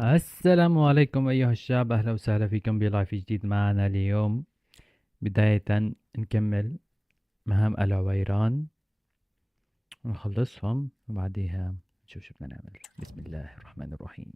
السلام عليكم أيها الشعب، أهلا وسهلا فيكم بلايف جديد معنا اليوم. بداية نكمل مهام العويران ونخلصهم، وبعديها نشوف شو بدنا نعمل. بسم الله الرحمن الرحيم.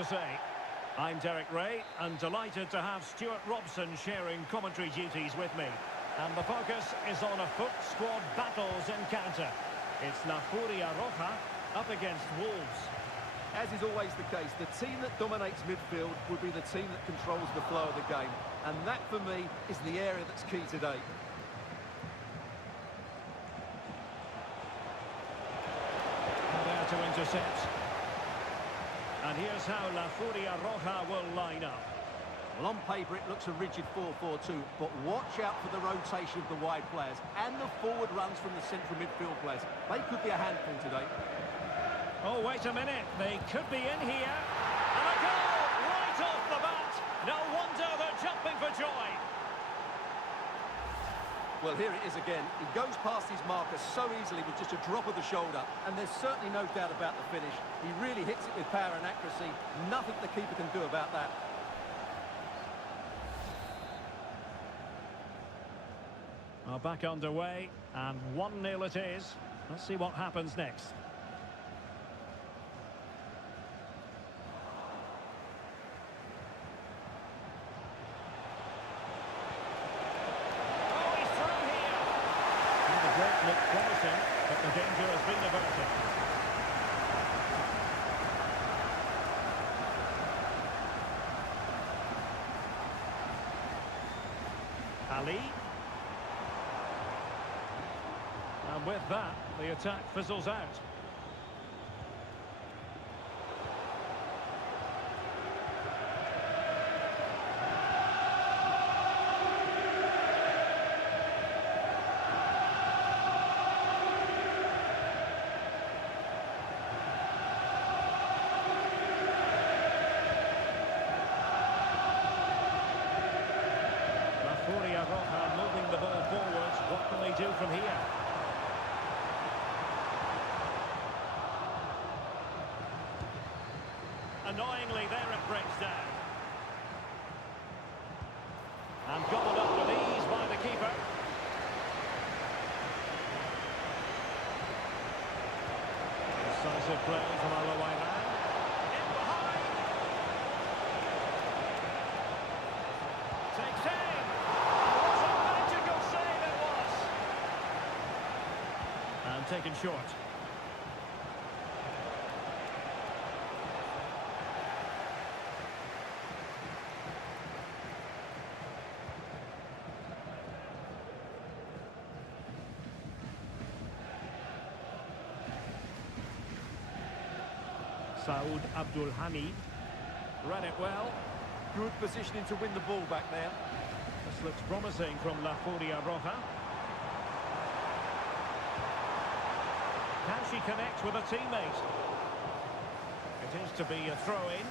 to say. I'm Derek Ray, and delighted to have Stuart Robson sharing commentary duties with me. And the focus is on a foot squad battles encounter. It's La Furia Roja up against Wolves. As is always the case, the team that dominates midfield would be the team that controls the flow of the game. And that, for me, is the area that's key today. There to intercept. And here's how La Furia Roja will line up. Well, on paper, it looks a rigid 4-4-2, but watch out for the rotation of the wide players and the forward runs from the central midfield players. They could be a handful today. Oh, wait a minute. They could be in here. And a goal right off the bat. No wonder they're jumping for joy. Well, here it is again. He goes past his marker so easily with just a drop of the shoulder, and there's certainly no doubt about the finish. He really hits it with power and accuracy. Nothing the keeper can do about that. Are back underway, and 1-0 it is. Let's see what happens next. Oh, he's through here! And the break looked promising, but the danger has been averted. Ali. And with that, the attack fizzles out. La Furia Roja moving the ball forward. What can they do from here? Annoyingly, there it breaks down. And gobbled up with ease by the keeper. Decisive play from Owairan. In behind. Takes aim. What a magical save it was. And taken short. Saud Abdul Hamid ran it well. Good positioning to win the ball back there. This looks promising from La Furia Roja. Can she connect with a teammate? It is to be a throw-in.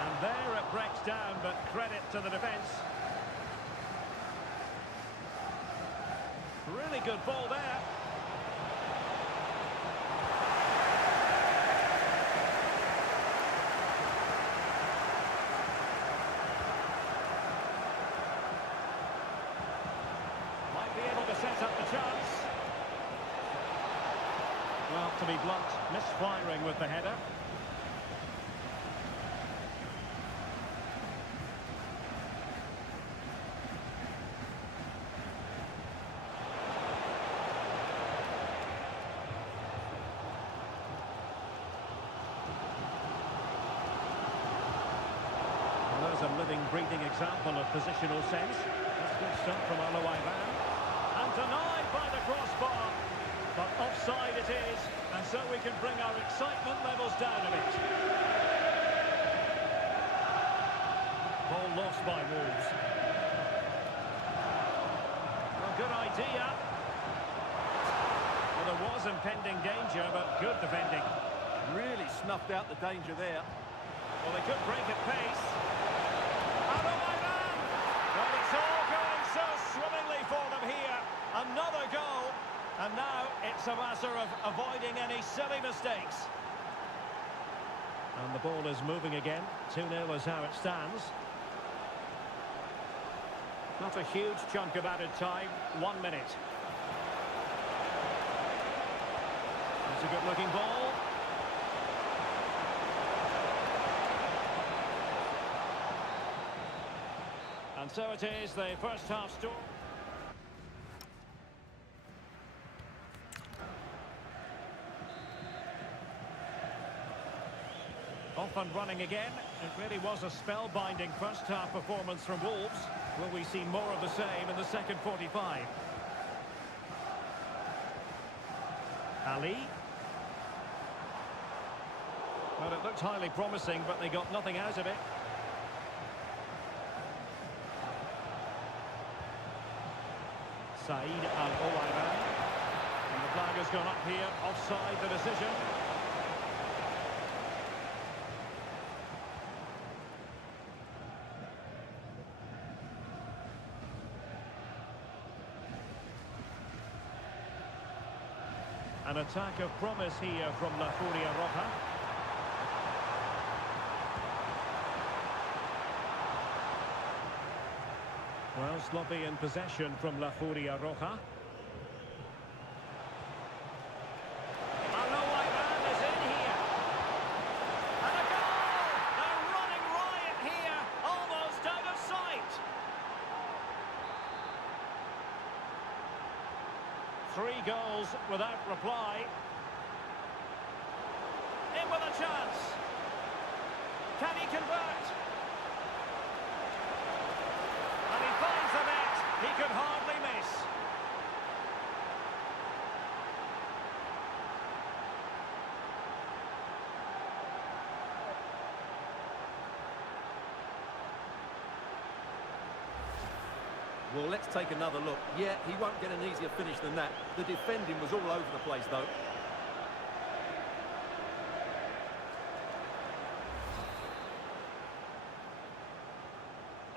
And there it breaks down, but credit to the defence. Really good ball there. Might be able to set up the chance. Well, to be blunt, misfiring with the header. There's a living, breathing example of positional sense. That's good stuff from Owairan. And denied by the crossbar. But offside it is, and so we can bring our excitement levels down a bit. Ball lost by Wolves. A good idea. Well, there was impending danger, but good defending. Really snuffed out the danger there. Well, they could break at pace. And Owairan! Well, it's all going so swimmingly for them here. Another goal. And now it's a matter of avoiding any silly mistakes. And the ball is moving again. 2-0 is how it stands. Not a huge chunk of added time. 1 minute. It's a good-looking ball. And so it is, the first half score. Off and running again. It really was a spellbinding first half performance from Wolves. Will we see more of the same in the second 45? Ali. Well, it looked highly promising, but they got nothing out of it. Saeed Al-Owairan. And the flag has gone up here, offside the decision. An attack of promise here from La Furia Roja. Well, sloppy in possession from La Furia Roja. Owairan is in here. And a goal! They're running riot here, almost out of sight. 3 goals without reply. In with a chance. Can he convert? And he finds the net. He could hardly miss. Well, let's take another look. Yeah, he won't get an easier finish than that. The defending was all over the place, though.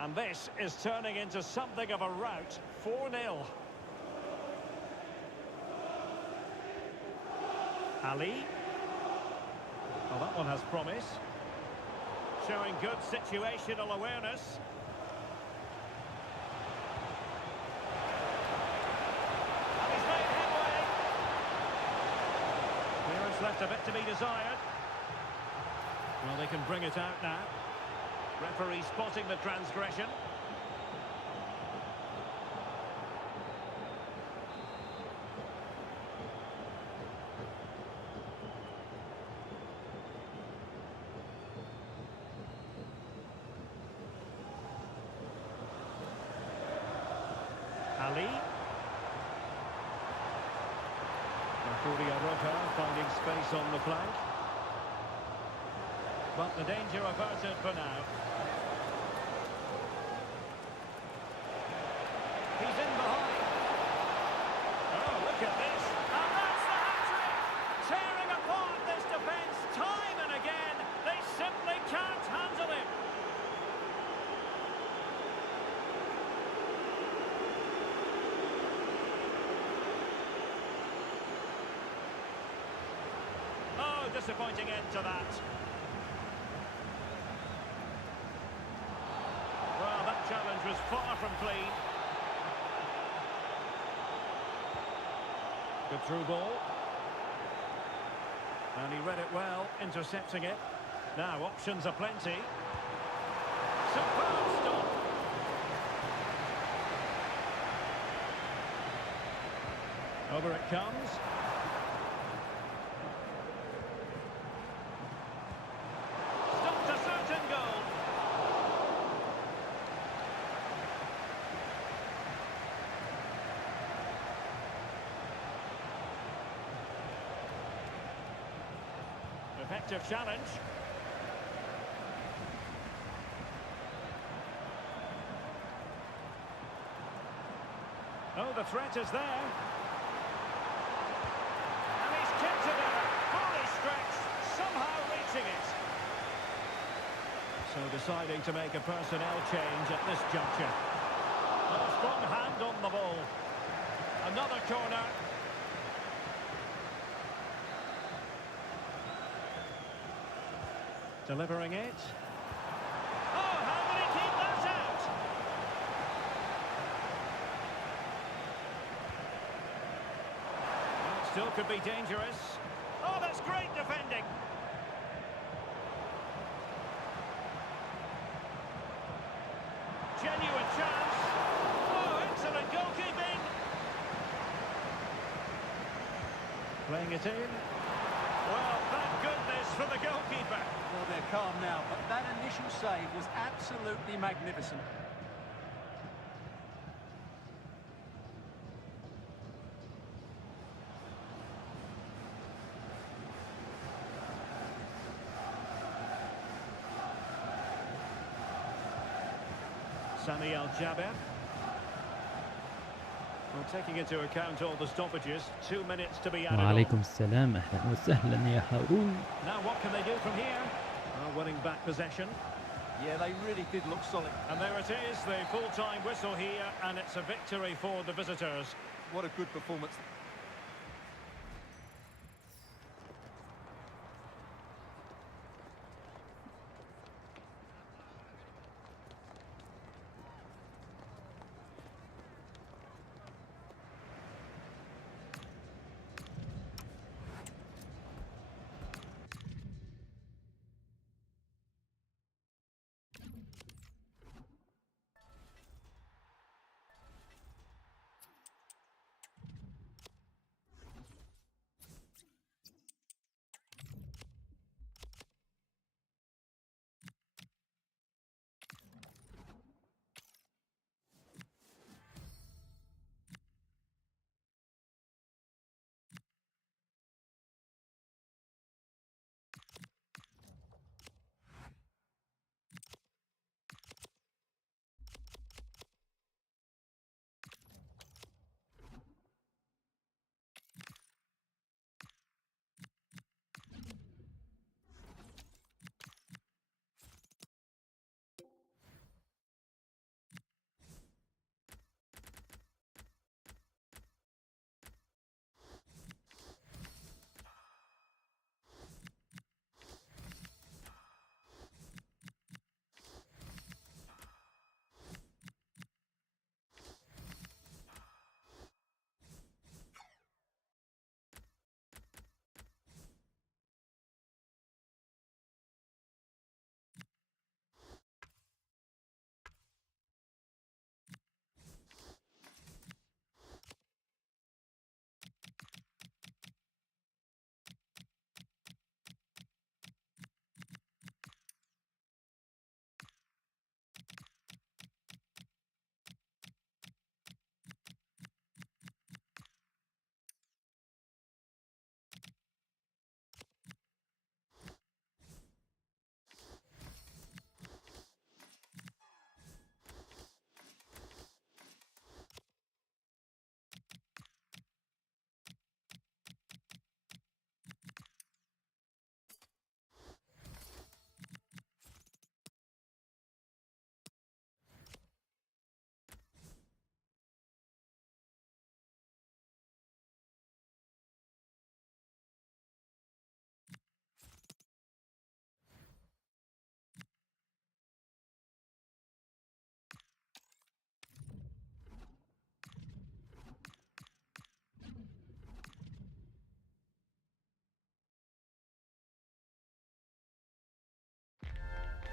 And this is turning into something of a rout. 4-0. Ali. Well, that one has promise. Showing good situational awareness. And he's made headway. Clearance left a bit to be desired. Well, they can bring it out now. Referee spotting the transgression. Ali. Furia Roja finding space on the flank. But the danger averted for now. He's in behind. Oh, look at this. And that's the hat-trick! Tearing apart this defence time and again. They simply can't handle him. Oh, disappointing end to that. Well, that challenge was far from clean. Good through ball. And he read it well, intercepting it. Now, options are plenty. Superb stop. Over it comes. Stopped a certain goal. Effective challenge. Oh, the threat is there. And he's kicked it in, fully stretched, somehow reaching it. So deciding to make a personnel change at this juncture. A strong hand on the ball. Another corner. Delivering it. Oh, how did he keep that out? Well, it still could be dangerous. That's great defending. Genuine chance. Oh, excellent goalkeeping. Playing it in. Well, thank goodness for the goalkeeper. Well, they're calm now, but that initial save was absolutely magnificent. Sami Al-Jaber. Well, taking into account all the stoppages, 2 minutes to be added on. وعليكم السلام، أهلا وسهلا يا هارون. Now what can they do from here? Winning back possession. Yeah, they really did look solid. And there it is, the full-time whistle here, and it's a victory for the visitors. What a good performance.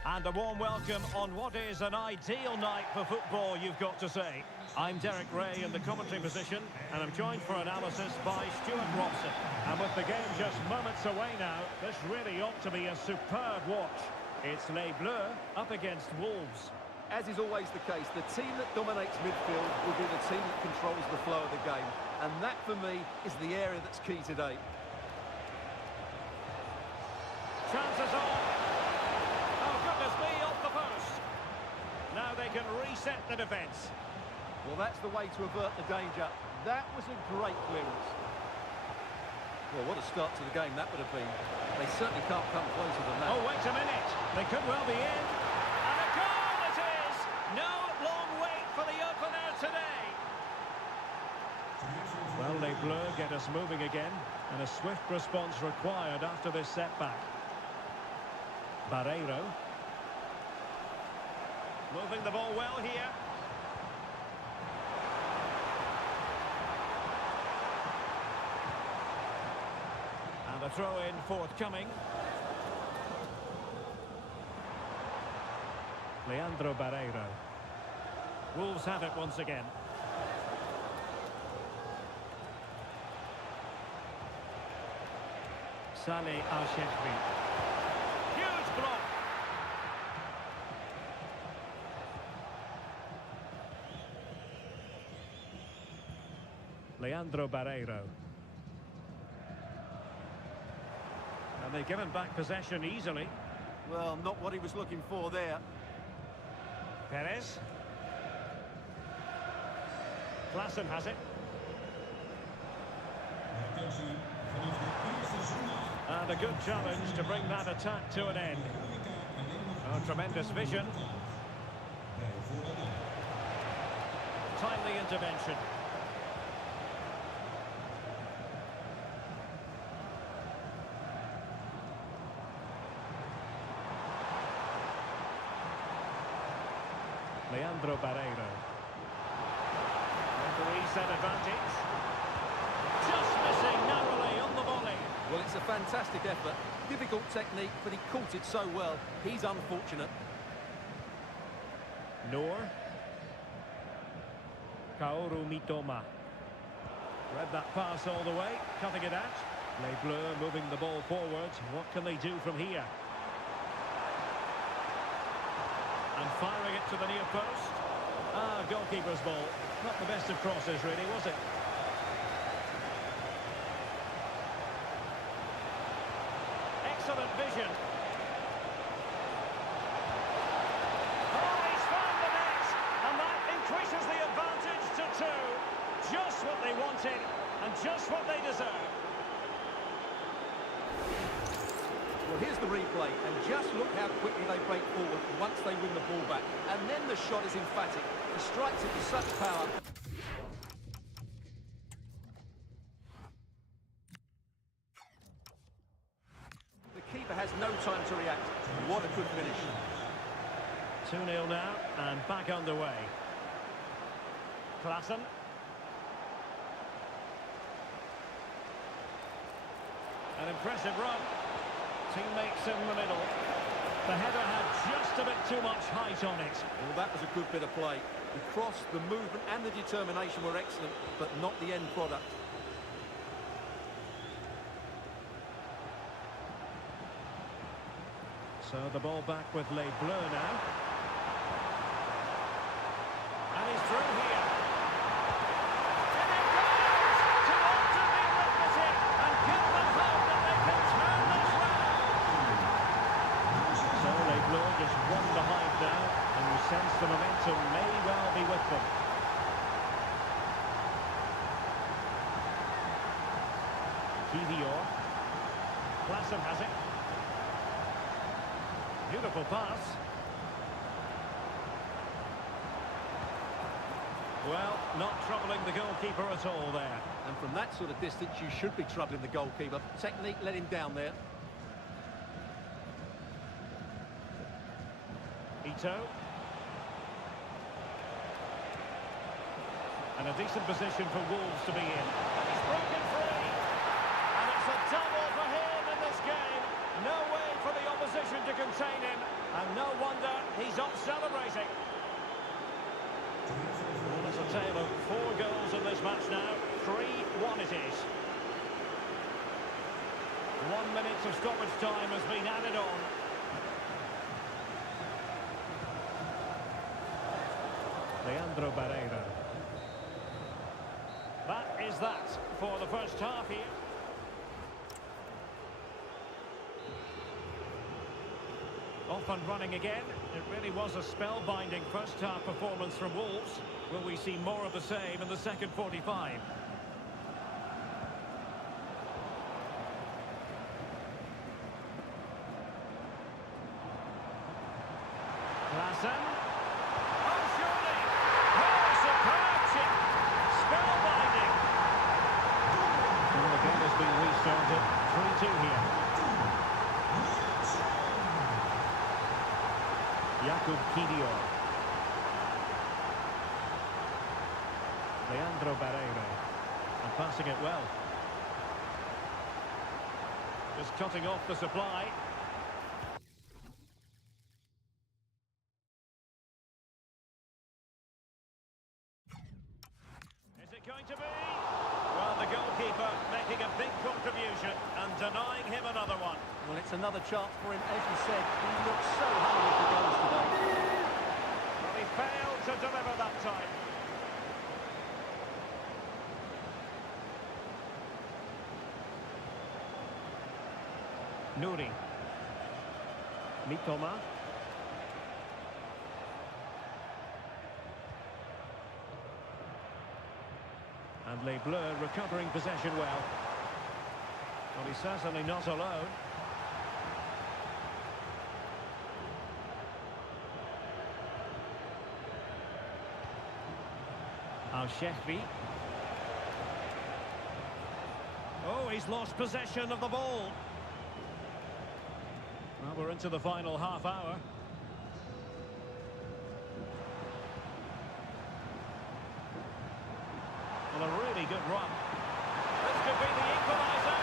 And a warm welcome on what is an ideal night for football, you've got to say. I'm Derek Ray in the commentary position, and I'm joined for analysis by Stuart Robson. And with the game just moments away now, this really ought to be a superb watch. It's Les Bleus up against Wolves. As is always the case, the team that dominates midfield will be the team that controls the flow of the game. And that, for me, is the area that's key today. Chances on. Oh, goodness me, off the post. Now they can reset the defence. Well, that's the way to avert the danger. That was a great clearance. Well, what a start to the game that would have been. They certainly can't come closer than that. Oh, wait a minute. They could well be in. And a goal it is! No long wait for the opener today. Well, Les Bleus get us moving again, and a swift response required after this setback. Barreiro. Moving the ball well here. And a throw-in forthcoming. Leandro Barreiro. Wolves have it once again. Saleh Al-Shehri. Huge block. Leandro Barreiro. And they've given back possession easily. Well, not what he was looking for there. Perez. Klassen has it. And a good challenge to bring that attack to an end. Oh, tremendous vision. Timely intervention. Leandro Barreiro. Referee set advantage. Just missing narrowly on the volley. Well, it's a fantastic effort. Difficult technique, but he caught it so well. He's unfortunate. Noor. Kaoru Mitoma. Read that pass all the way, cutting it out. Les Bleus moving the ball forward. What can they do from here? And firing it to the near post. Ah, goalkeeper's ball. Not the best of crosses, really, was it? Excellent vision. Oh, he's found the net! And that increases the advantage to 2. Just what they wanted, and just what they deserve. Well, here's the replay, and just look how quickly they break forward once they win the ball back. And then the shot is emphatic. He strikes it with such power. The keeper has no time to react. What a good finish. 2-0 now, and back underway. Klassen. An impressive run. Teammates in the middle. The header had just a bit too much height on it. Well, that was a good bit of play. The cross, the movement and the determination were excellent, but not the end product. So the ball back with Les Bleus now. And he's through here. And it goes to alter the arithmetic and give them hope that they can turn this round. So Les Bleus just one behind now, and you sense the momentum may well be with them. Kibio. Klassen has it. Beautiful pass. Well, not troubling the goalkeeper at all there. And from that sort of distance, you should be troubling the goalkeeper. Technique let him down there. Ito. And a decent position for Wolves to be in. And he's broken free. And it's a double for him in this game. No way for the opposition to contain him. And no wonder he's off celebrating. Well, it's a tale of 4 goals in this match now. 3-1 it is. 1 minute of stoppage time has been added on. Leandro Barreiro. That is that for the first half here. Off and running again. It really was a spellbinding first half performance from Wolves. Will we see more of the same in the second 45? Klassen. Oh, surely! Oh, superb chip! Spellbinding! Well, the game has been restarted. 3-2 here. Jakub Kibio. Leandro Barreiro. And passing it well. Just cutting off the supply. Is it going to be? Well, the goalkeeper making a big contribution and denying him another one. Well, it's another chance for him, as you said. He looks so hungry for goals today. Well, he failed to deliver that time. Nouri. Mitoma. And Les Bleus recovering possession well. Well, he's certainly not alone. Al-Shehbi. Oh, he's lost possession of the ball. Well, we're into the final half hour. Well, a really good run. This could be the equaliser.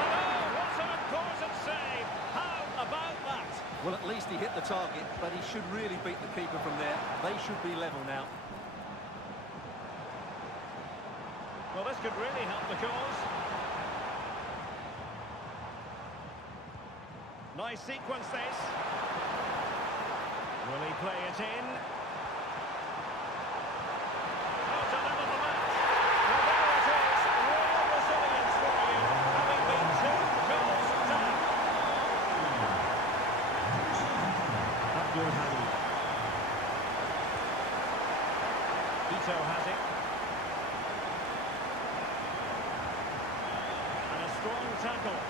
But oh, what an important save. How about that? Well, at least he hit the target, but he should really beat the keeper from there. They should be level now. Well, this could really help the cause. Nice sequence, this. Will he play it in? Oh, deliver the match. Well, there it is. Real resilience for you, having been 2 goals down. Abdul Hamid. Ito has it. And a strong tackle.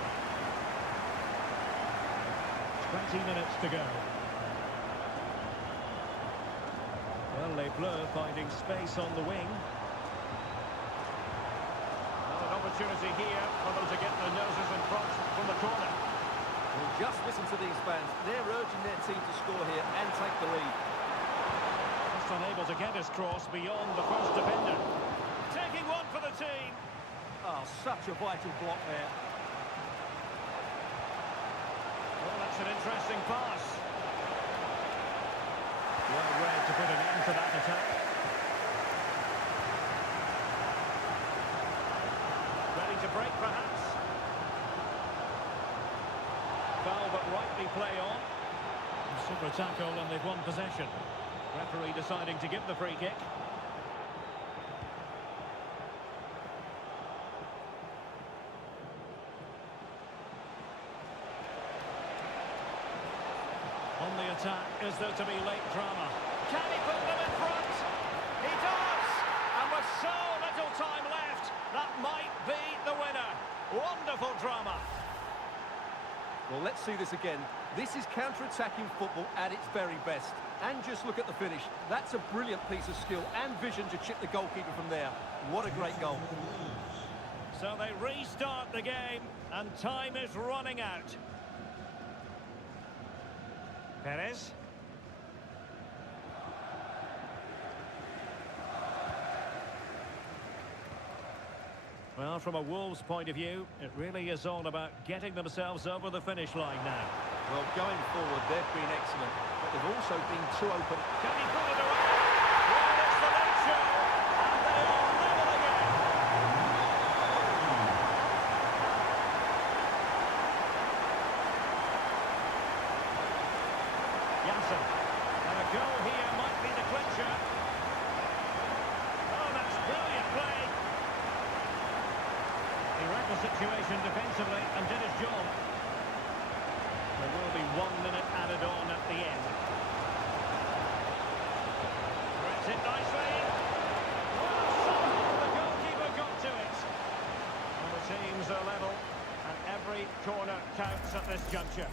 20 minutes to go. Well, Les Bleus finding space on the wing. Well, an opportunity here for them to get their noses in front from the corner. Well, just listen to these fans. They're urging their team to score here and take the lead. Just unable to get his cross beyond the first defender. Taking one for the team. Oh, such a vital block there. Well, that's an interesting pass. Well read to put an end to that attack. Ready to break, perhaps. Foul, but rightly play on. Super tackle, and they've won possession. Referee deciding to give the free kick. On the attack, is there to be late drama? Can he put them in front? He does! And with so little time left, that might be the winner. Wonderful drama. Well, let's see this again. This is counter-attacking football at its very best. And just look at the finish. That's a brilliant piece of skill and vision to chip the goalkeeper from there. What a great goal. So they restart the game, and time is running out. Perez. Well, from a Wolves point of view, it really is all about getting themselves over the finish line now. Well, going forward, they've been excellent, but they've also been too open. Can he put it away? Well, it's the late show, and they are level again. Janssen. And a goal here might be the clincher. Oh, that's brilliant play. He read the situation defensively and did his job. There will be 1 minute added on at the end. Threads it nicely. Well, somehow the goalkeeper got to it. And the teams are level, and every corner counts at this juncture.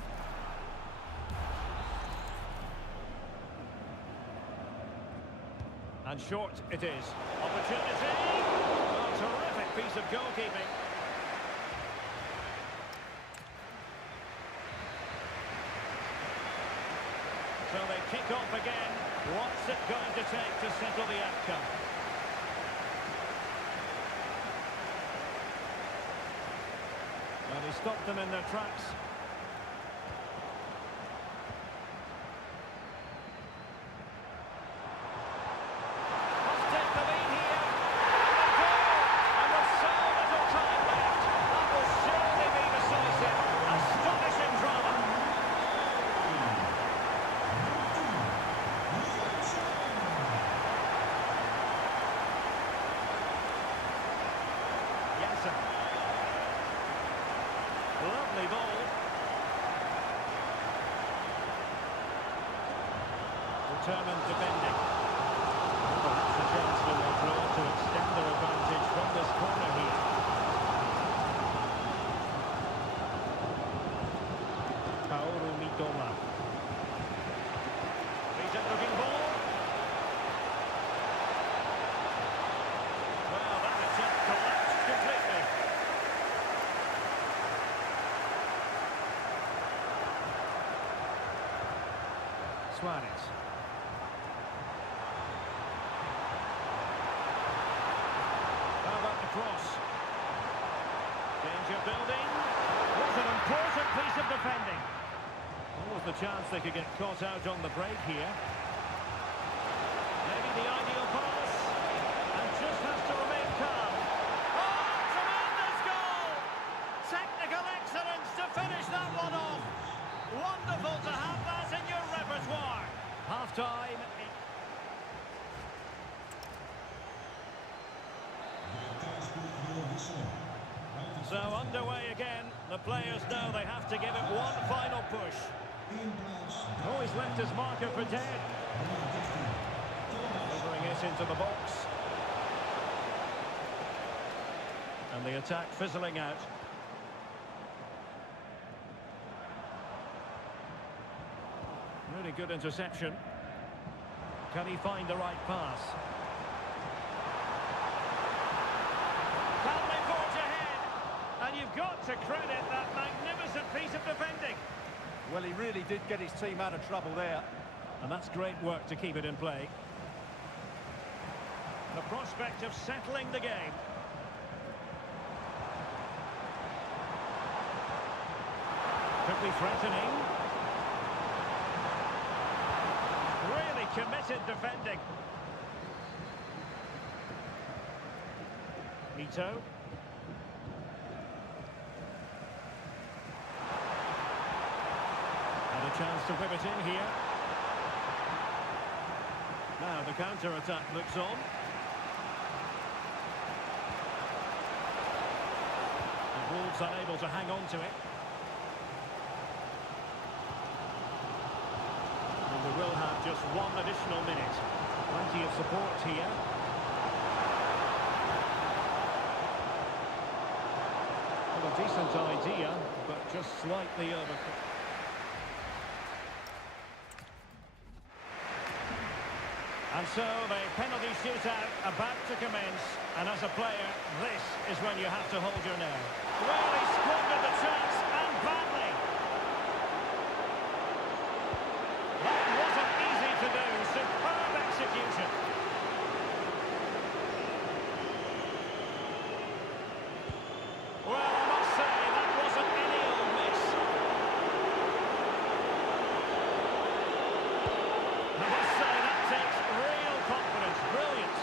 And short it is. Opportunity! Oh, terrific piece of goalkeeping. So they kick off again. What's it going to take to settle the outcome? Well, he stopped them in their tracks. Must take the lead here. And they do. And with so little time left, that will surely be decisive. Astonishing drama. Jensen. Lovely ball. Determined defending. Perhaps a chance for their draw to extend their advantage from this corner here. Kaoru Mitoma. Decent looking ball. Well, that attempt collapsed completely. Suarez. How about the cross? Danger building. Was an important piece of defending. What was the chance they could get caught out on the break here? Maybe the ideal pass. And just has to remain calm. Oh, tremendous goal! Technical excellence to finish that one off. Wonderful to have that in your repertoire. Half-time. So underway again. The players know they have to give it one final push. Oh, he's left his marker for dead. Delivering it into the box. And the attack fizzling out. Really good interception. Can he find the right pass? Can they forge ahead? And you've got to credit that magnificent piece of defending. Well, he really did get his team out of trouble there. And that's great work to keep it in play. The prospect of settling the game. Could be threatening. Really committed defending. Ito. And a chance to whip it in here. Now the counter-attack looks on. The Wolves unable to hang on to it. And we will have just one additional minute. Plenty of support here. Well, a decent idea, but just slightly over. And so the penalty shootout about to commence. And as a player, this is when you have to hold your nerve. Well, he squandered the chance, and badly. That wasn't easy to do. Superb execution. Well, I must say, that wasn't any old miss. I must say, that takes real confidence. Brilliant.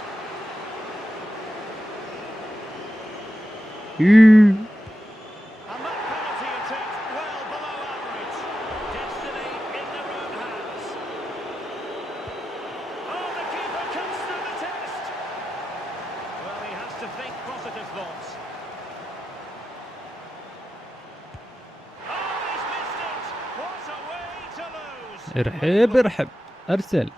And that penalty attempt well below average. Destiny in their own hands. Oh, the keeper can stand the test. Well, he has to think positive thoughts. Oh, he's missed it. What a way to lose. ارحب ارحب ارسل.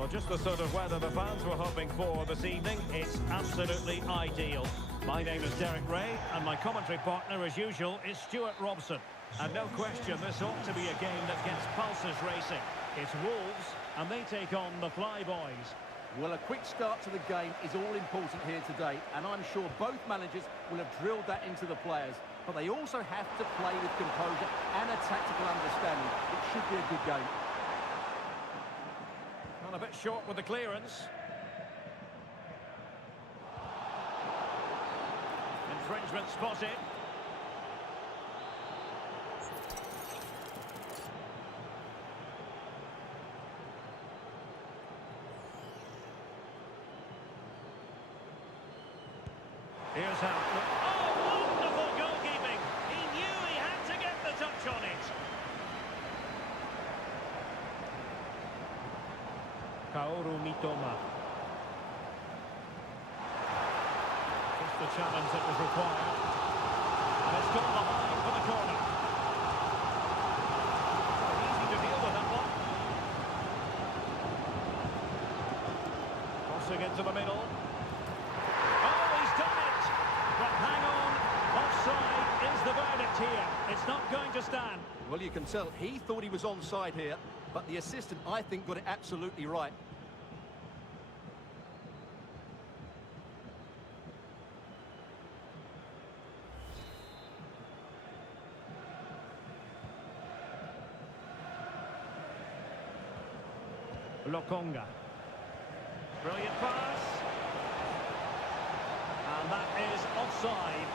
Well, just the sort of weather the fans were hoping for this evening. It's absolutely ideal. My name is Derek Ray, and my commentary partner, as usual, is Stuart Robson. And no question, this ought to be a game that gets pulses racing. It's Wolves, and they take on the Flyboys. Well, a quick start to the game is all important here today, and I'm sure both managers will have drilled that into the players. But they also have to play with composure and a tactical understanding. It should be a good game. Well, a bit short with the clearance. Infringement spotted. Here's how. Oh, wonderful goalkeeping. He knew he had to get the touch on it. Kaoru Mitoma. Just the challenge that was required. And it's gone behind for the corner. Easy to deal with that one. Crossing into the middle. Oh, he's done it! But hang on, offside is the verdict here. It's not going to stand. Well, you can tell he thought he was onside here, but the assistant, I think, got it absolutely right. Lokonga. Brilliant pass. And that is offside.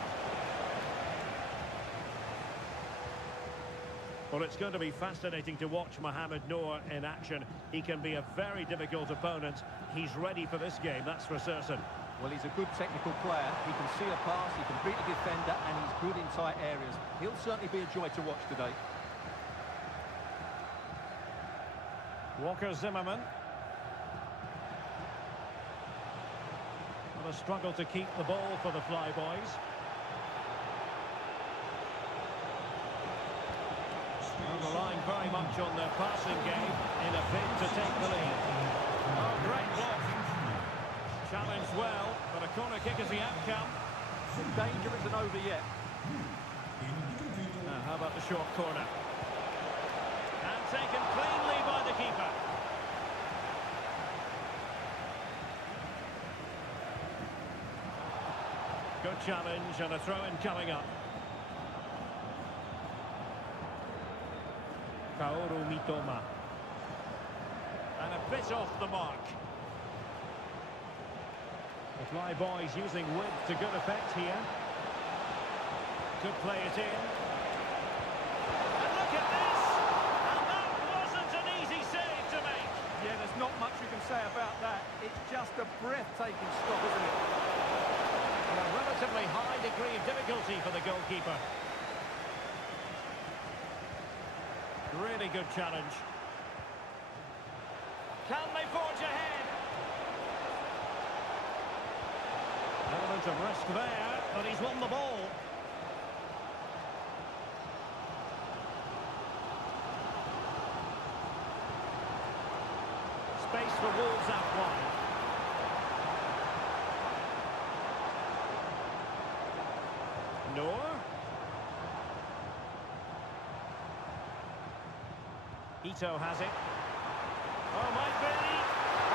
Well, it's going to be fascinating to watch Mohamed Noor in action. He can be a very difficult opponent. He's ready for this game, that's for certain. Well, he's a good technical player. He can see a pass, he can beat a defender, and he's good in tight areas. He'll certainly be a joy to watch today. Walker Zimmerman. A struggle to keep the ball for the Flyboys. Relying very much on their passing game in a bid to take the lead. Oh, great block. Challenged well, but a corner kick is the outcome. The danger isn't over yet. Now, how about the short corner? And taken cleanly by the keeper. Good challenge and a throw-in coming up. Kaoru Mitoma. And a bit off the mark. The Flyboys using width to good effect here. Could play it in. And look at this! And that wasn't an easy save to make. Yeah, there's not much you can say about that. It's just a breathtaking stop, isn't it? A relatively high degree of difficulty for the goalkeeper. Really good challenge. Can they forge ahead? Element of risk there, but he's won the ball. Space for Wolves out wide. Noor. Ito has it. Oh, might be.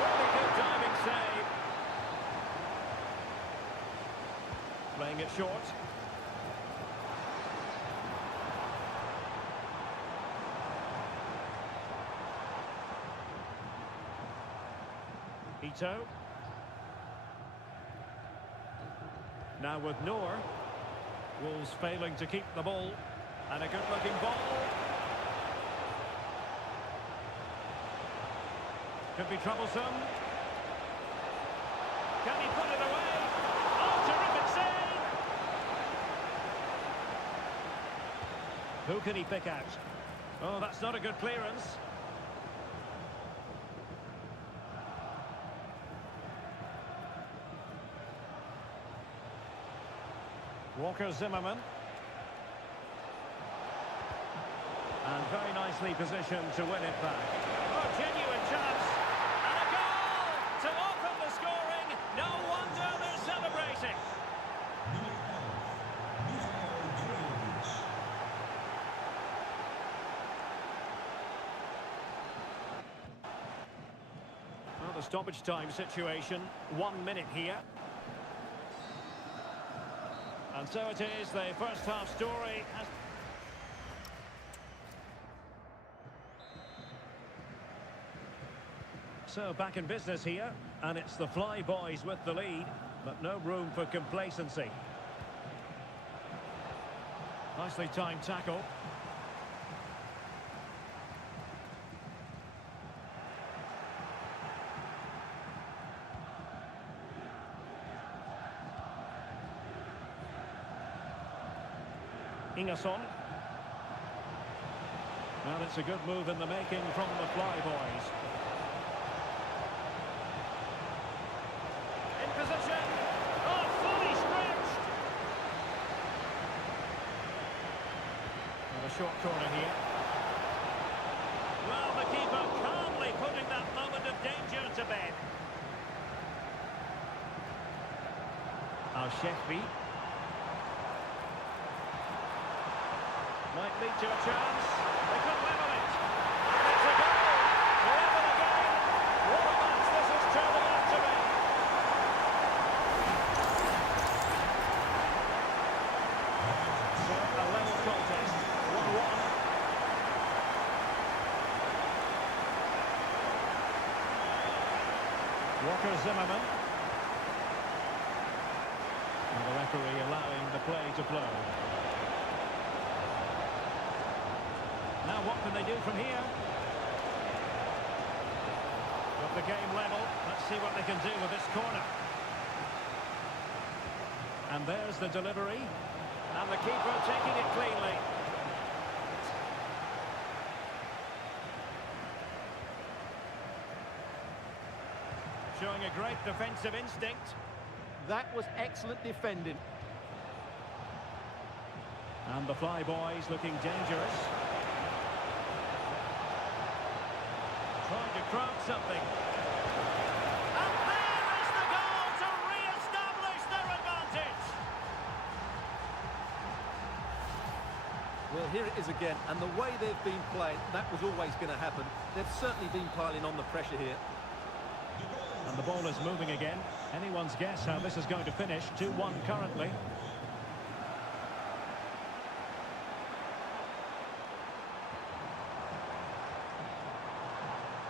Really good diving save. Playing it short. Ito. Now with Noor. Wolves failing to keep the ball. And a good-looking ball. Could be troublesome. Can he put it away? Oh, terrific save! Who can he pick out? Oh, that's not a good clearance. Walker Zimmerman. And very nicely positioned to win it back. Oh, genuine chance. And a goal! the scoring. No wonder they're celebrating. Well, the stoppage time situation, 1 minute here. And so it is, the first half story. So back in business here, and it's the Fly Boys with the lead, but no room for complacency. Nicely timed tackle. Ingerson. Well, it's a good move in the making from the Fly Boys. In position. Oh, fully stretched. And a short corner here. Well, the keeper calmly putting that moment of danger to bed. Al-Sheffi. Might lead to a chance. They could level it. And it's a goal. Level again. What a match this is turning out to be. So a level contest. 1-1. Walker Zimmerman. And the referee allowing the play to flow. Now what can they do from here? Got the game level. Let's see what they can do with this corner. And there's the delivery. And the keeper taking it cleanly. Showing a great defensive instinct. That was excellent defending. And the Fly Boys looking dangerous. Trying to craft something. And there is the goal to re-establish their advantage. Well, here it is again, and the way they've been playing, that was always going to happen. They've certainly been piling on the pressure here. And the ball is moving again. Anyone's guess how this is going to finish. 2-1 currently.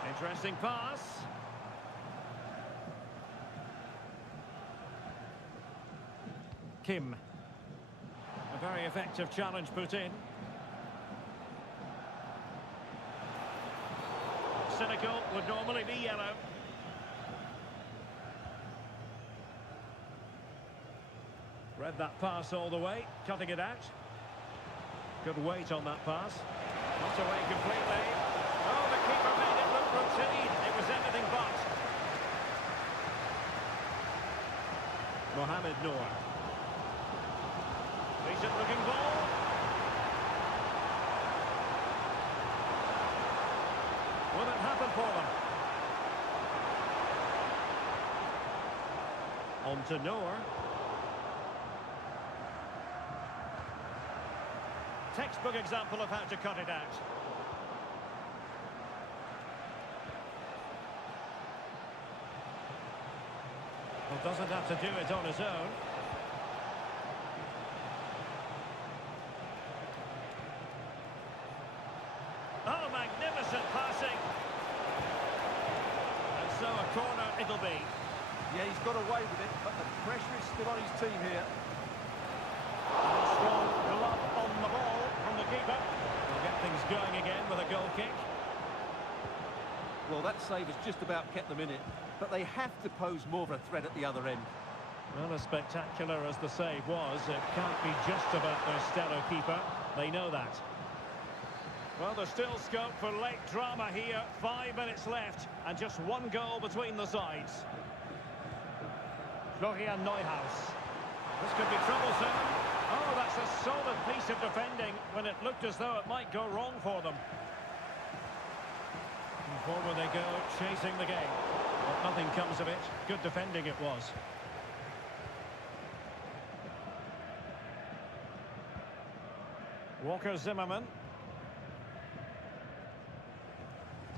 Interesting pass. Kim. A very effective challenge put in. Cynical would normally be yellow. Read that pass all the way, cutting it out. Good weight on that pass. Not away completely. Oh, the keeper made it look routine. It was anything but. Mohamed Noor. Decent looking ball. Will it happen for them? On to Noor. Textbook example of how to cut it out. Well, doesn't have to do it on his own. Oh, magnificent passing. And so a corner it'll be. Yeah, he's got away with it, but the pressure is still on his team here. Strong glove on the ball from the keeper. We'll get things going again with a goal kick. Well, that save has just about kept them in it, but they have to pose more of a threat at the other end. Well, as spectacular as the save was, it can't be just about their stellar keeper. They know that. Well, there's still scope for late drama here. 5 minutes left, and just one goal between the sides. Florian Neuhaus. This could be troublesome. Oh, that's a solid piece of defending when it looked as though it might go wrong for them. And forward they go, chasing the game. But nothing comes of it. Good defending it was. Walker Zimmerman.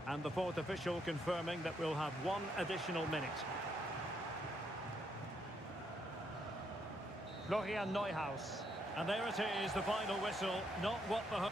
And the fourth official confirming that we'll have one additional minute. Florian Neuhaus. And there it is, the final whistle. Not what the...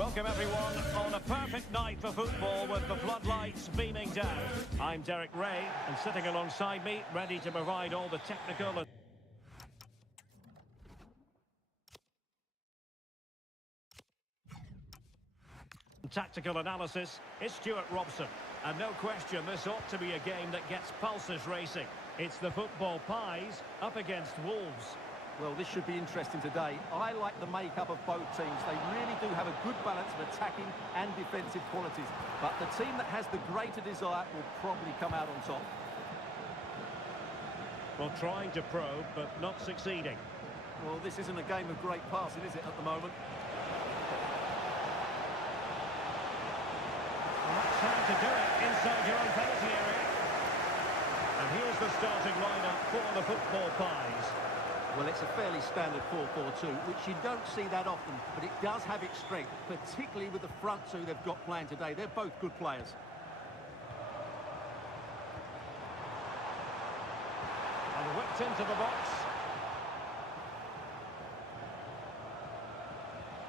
Welcome everyone on a perfect night for football with the floodlights beaming down. I'm Derek Ray, and sitting alongside me, ready to provide all the technical and tactical analysis. It's Stuart Robson. And no question, this ought to be a game that gets pulses racing. It's the football pies up against Wolves. Well, this should be interesting today. I like the makeup of both teams. They really do have a good balance of attacking and defensive qualities. But the team that has the greater desire will probably come out on top. Well, trying to probe, but not succeeding. Well, this isn't a game of great passing, is it, at the moment? Well, that's how to do it inside your own penalty area. And here's the starting lineup for the football pies. Well, it's a fairly standard 4-4-2, which you don't see that often, but it does have its strength, particularly with the front two they've got playing today. They're both good players. And whipped into the box.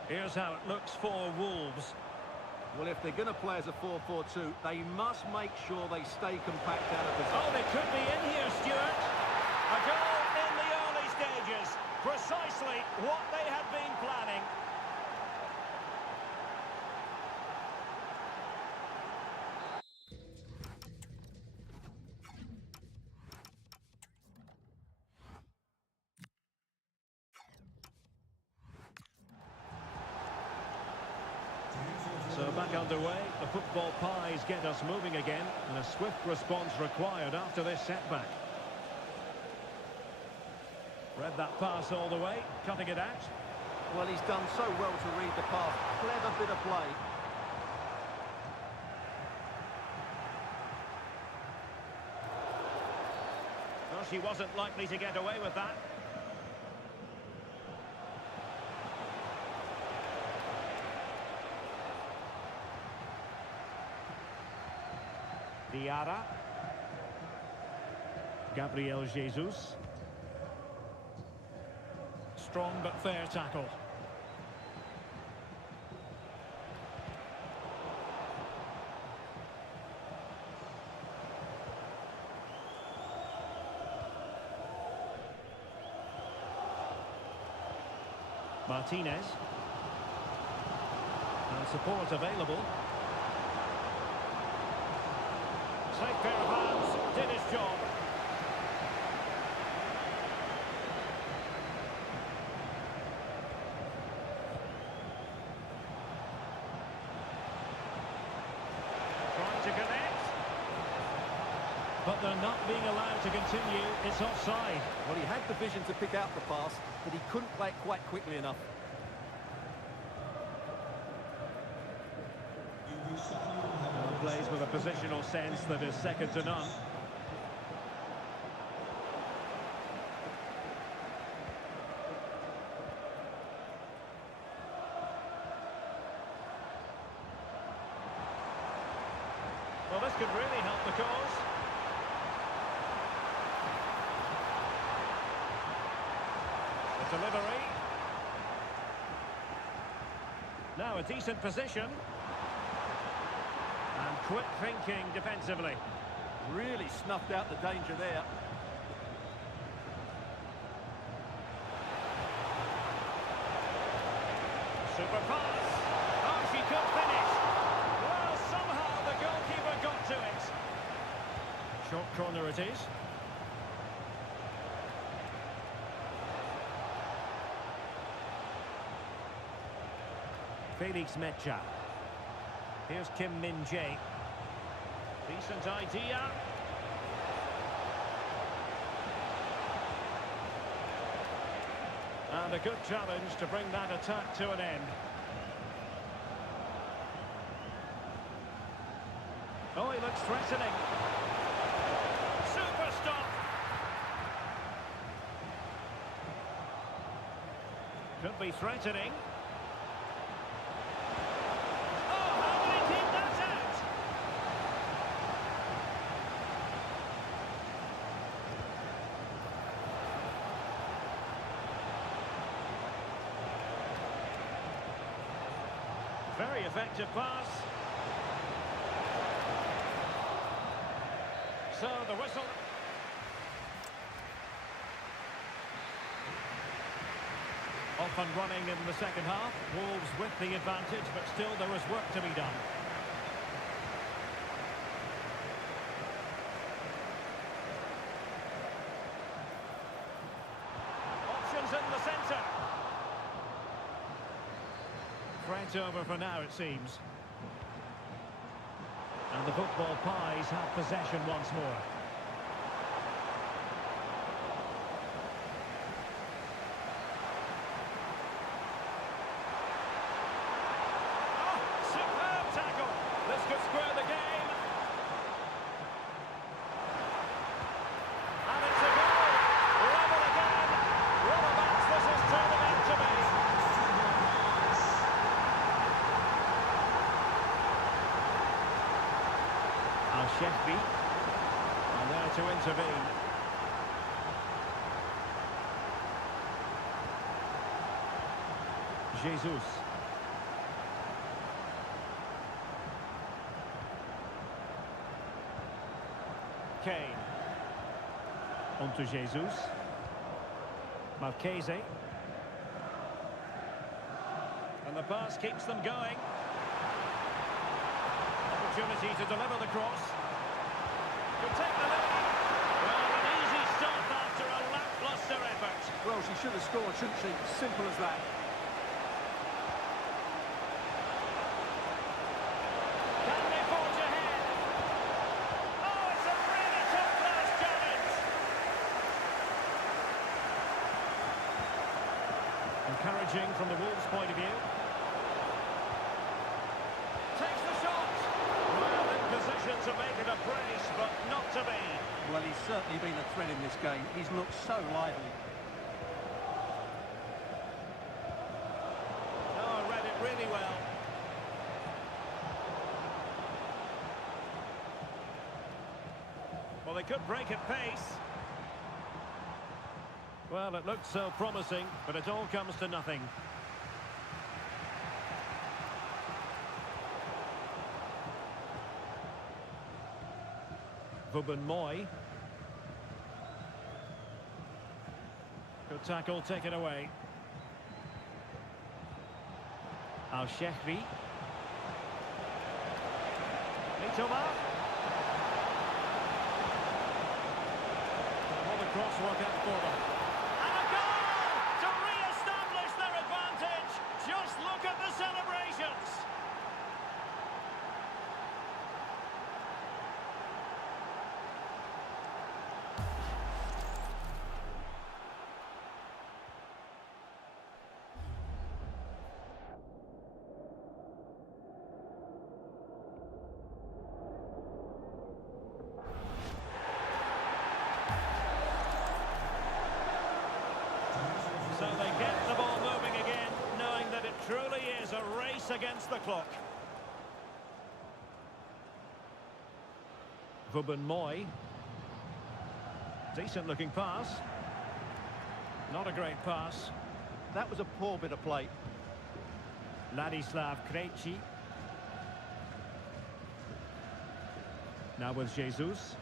Here's how it looks for Wolves. Well, if they're going to play as a 4-4-2, they must make sure they stay compact out of possession. Oh, they could be in here, Stuart. A goal in the early stages. Precisely what they had been planning. So back underway, the football pies get us moving again, and a swift response required after this setback. Read that pass all the way, cutting it out. Well, he's done so well to read the pass. Clever bit of play. Well, she wasn't likely to get away with that. Diarra. Gabriel Jesus. Strong but fair tackle. Martinez. And support available. Safe pair of hands, did his job. Trying to connect. But they're not being allowed to continue. It's offside. Well, he had the vision to pick out the pass, but he couldn't play it quite quickly enough. Plays with a positional sense that is second to none. Well, this could really help the cause. The delivery. Now a decent position. And quick thinking defensively. Really snuffed out the danger there. Super pass. Oh, she could finish. Well, somehow the goalkeeper got to it. Short corner it is. Felix Mecha. Here's Kim Min-jae. Decent idea. And a good challenge to bring that attack to an end. Oh, he looks threatening. Super stop. Could be threatening. Very effective pass. So the whistle. Off and running in the second half. Wolves with the advantage, but still there is work to be done. Options in the centre. Threat over for now, it seems. And the football pies have possession once more. And there to intervene. Jesus. Kane. On to Jesus. Marchese. And the pass keeps them going. Opportunity to deliver the cross. Could take the lead. Well, an easy stop after a lacklustre effort. Well, she should have scored, shouldn't she? Simple as that. Can they forge ahead? Oh, it's a really top-class challenge. Encouraging from the Wolves' point of view. Takes the shot. Well, in position to make it a brace, but not to be. Well, he's certainly been a threat in this game. He's looked so lively. Oh, read it really well. Well, they could break at pace. Well, it looked so promising, but it all comes to nothing. Moy. Good tackle taken away. Al-Shehri. Mitoma. Will the cross work out for them? And a goal to re-establish their advantage. Just look at the celebrations. So they get the ball moving again, knowing that it truly is a race against the clock. Moy. Decent looking pass. Not a great pass. That was a poor bit of play. Ladislav Krejci. Now with Jesus.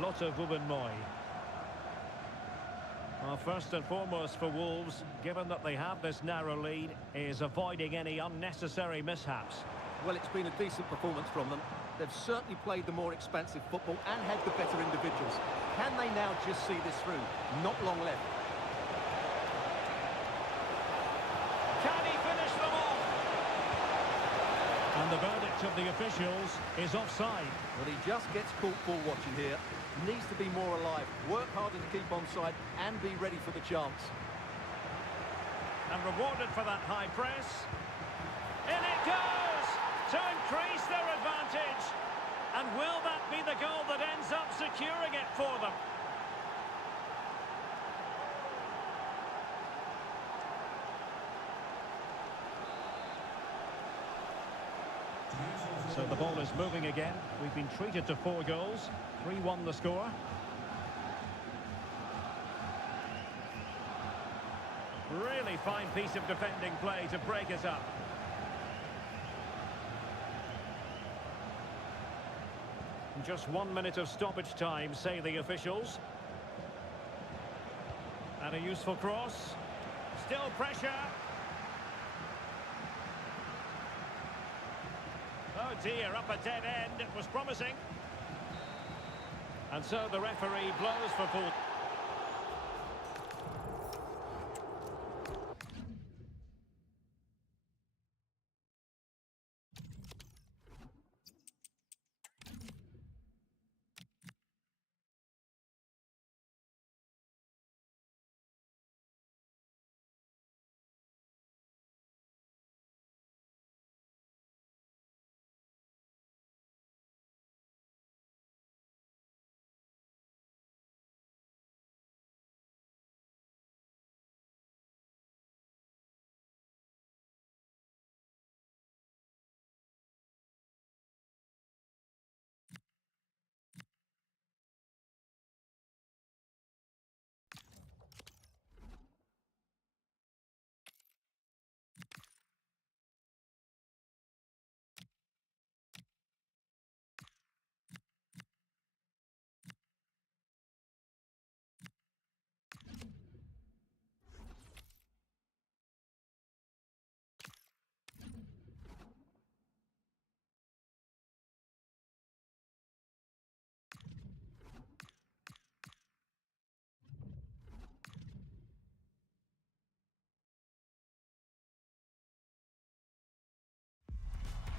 Lotte Moy. Well, first and foremost for Wolves, given that they have this narrow lead, is avoiding any unnecessary mishaps. Well, it's been a decent performance from them. They've certainly played the more expansive football and had the better individuals. Can they now just see this through? Not long left. Can he finish them off? And the verdict of the officials is offside. Well, he just gets caught ball watching here. Needs to be more alive, work harder to keep onside and be ready for the chance. And rewarded for that high press. In it goes to increase their advantage. And will that be the goal that ends up securing it for them? So the ball is moving again. We've been treated to 4 goals. 3-1 the score. Really fine piece of defending play to break us up. Just 1 minute of stoppage time, say the officials. And a useful cross. Still pressure. Oh dear, up a dead end. It was promising. And so the referee blows for full.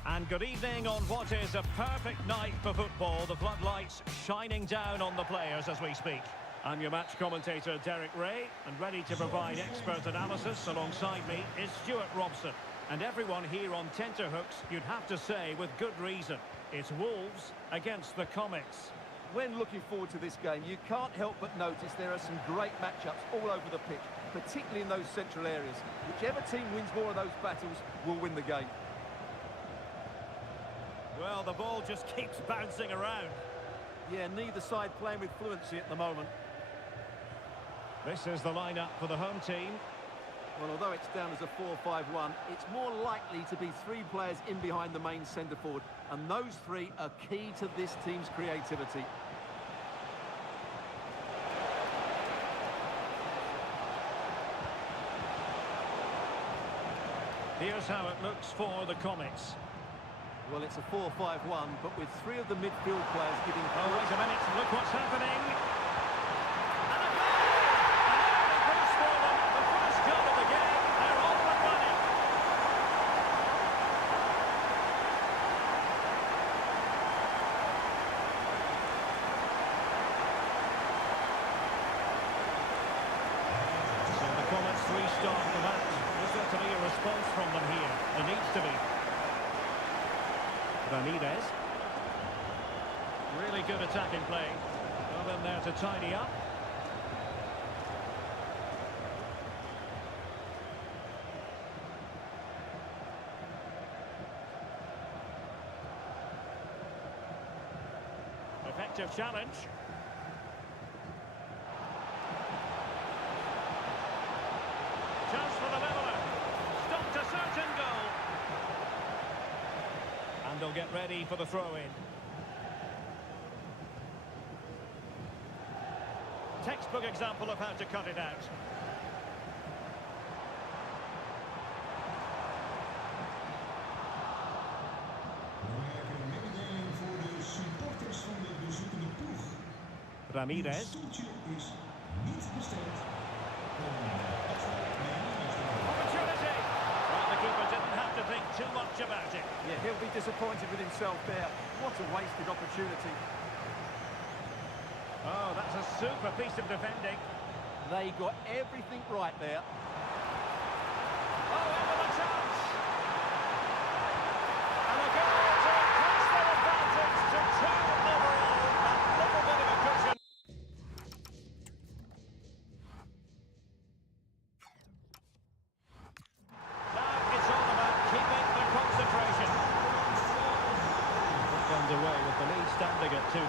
And good evening on what is a perfect night for football. The floodlights shining down on the players as we speak. I'm your match commentator, Derek Ray, and ready to provide expert analysis alongside me is Stuart Robson. And everyone here on tenterhooks, you'd have to say with good reason. It's Wolves against the Comets. When looking forward to this game, you can't help but notice there are some great matchups all over the pitch, particularly in those central areas. Whichever team wins more of those battles will win the game. Well, the ball just keeps bouncing around. Yeah, neither side playing with fluency at the moment. This is the lineup for the home team. Well, although it's down as a 4-5-1, it's more likely to be three players in behind the main centre forward, and those three are key to this team's creativity. Here's how it looks for the Comets. Well, it's a 4-5-1, but with three of the midfield players giving... Oh, wait a minute, look what's happening. And a goal! An early boost for them. The first goal of the game. They're off and running. So the Comets restart the match. Is there to be a response from them here? There needs to be. Ramirez. Really good attacking play. Well in there to tidy up. Effective challenge. Chance for the leveller. Stopped a certain goal. And they'll get ready for the throw-in. Textbook example of how to cut it out. Ramirez. Opportunity! Well, the keeper didn't have to think too much about it. Yeah, he'll be disappointed with himself there. What a wasted opportunity. Oh, that's a super piece of defending. They got everything right there. Oh, into the chance! And a goal to increase their advantage to 2 overall. A little bit of a cushion. Now it's all about keeping the concentration. Underway with the lead standing at 2-0.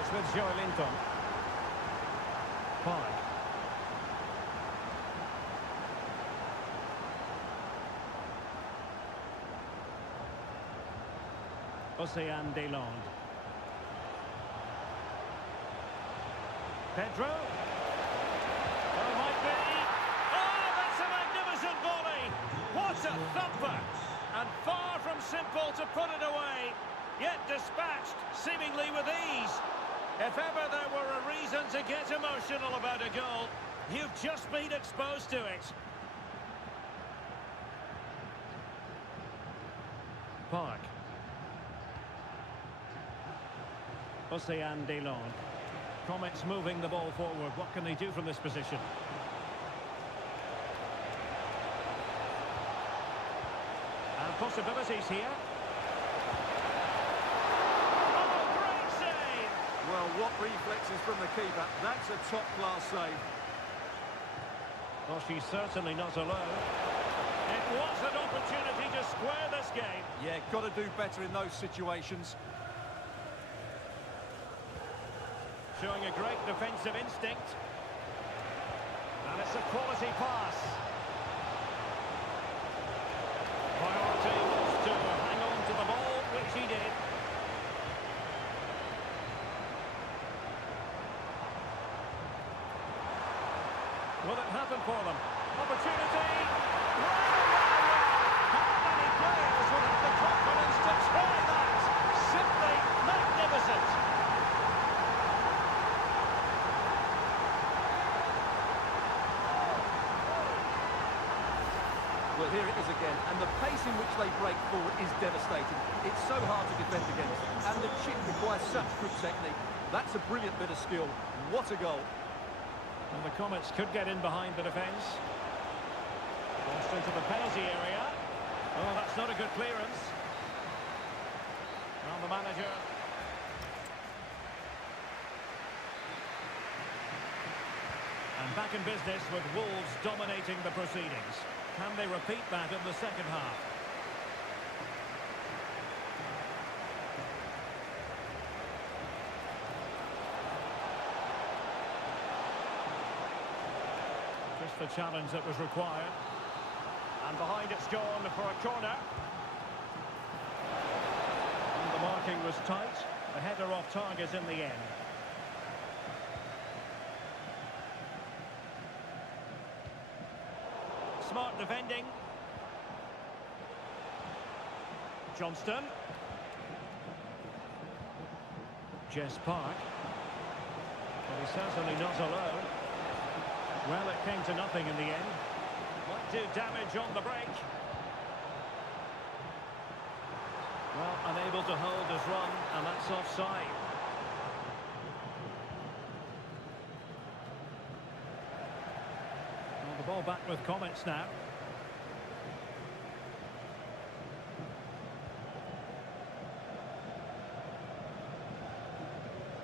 It's with Joe Linton. Park. Océane Deslandes. Pedro. Oh, might be. Oh, that's a magnificent volley. What a thumper. And far from simple to put it away, yet dispatched seemingly with ease. If ever there were a reason to get emotional about a goal, you've just been exposed to it. Park. Océane Deslandes. Comets moving the ball forward. What can they do from this position? And possibilities here. Oh, great save! Well, what reflexes from the keeper. That's a top-class save. Well, she's certainly not alone. It was an opportunity to square this game. Yeah, got to do better in those situations. Showing a great defensive instinct. And it's a quality pass. Priority was to hang on to the ball, which he did. Will it happen for them? Opportunity! How many players will have the confidence to try that? Simply magnificent! Well, here it is again, and the pace in which they break forward is devastating. It's so hard to defend against, and the chip requires such good technique. That's a brilliant bit of skill. What a goal. And the Comets could get in behind the defence. Crossed into the penalty area. Oh, that's not a good clearance. Well, the manager. And back in business with Wolves dominating the proceedings. Can they repeat that in the second half? Just the challenge that was required. And behind it's gone for a corner. And the marking was tight. The header off target in the end. Smart defending. Johnston. Jess Park. But he's certainly not alone. Well, it came to nothing in the end. Might do damage on the break. Well, unable to hold his run, and that's offside. Well, the ball back with Comets now.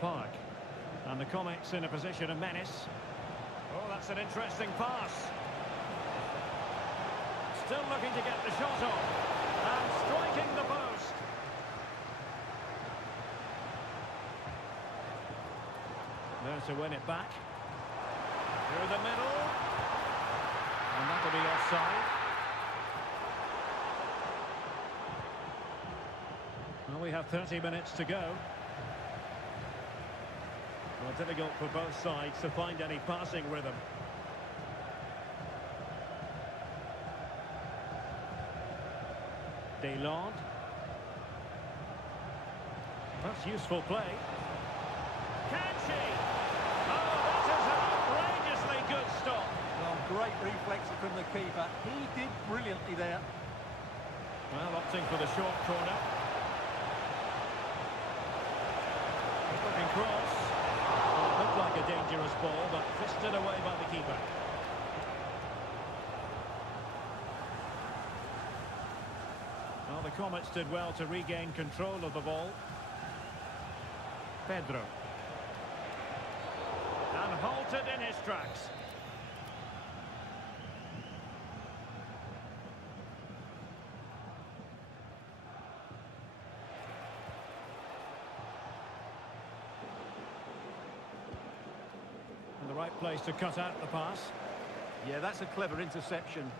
Park. And the Comets in a position of menace. Oh, that's an interesting pass. Still looking to get the shot off. And striking the post. There to win it back. Through the middle. And that'll be offside. Well, we have 30 minutes to go. Well, difficult for both sides to find any passing rhythm. Deslandes. That's useful play. Can she? Oh, that is an outrageously good stop. Well, great reflexes from the keeper. He did brilliantly there. Well, opting for the short corner. Looking cross. Looked like a dangerous ball, but fisted away by the keeper. Well, the Comets did well to regain control of the ball. Pedro. And halted in his tracks. right place to cut out the pass. Yeah, that's a clever interception.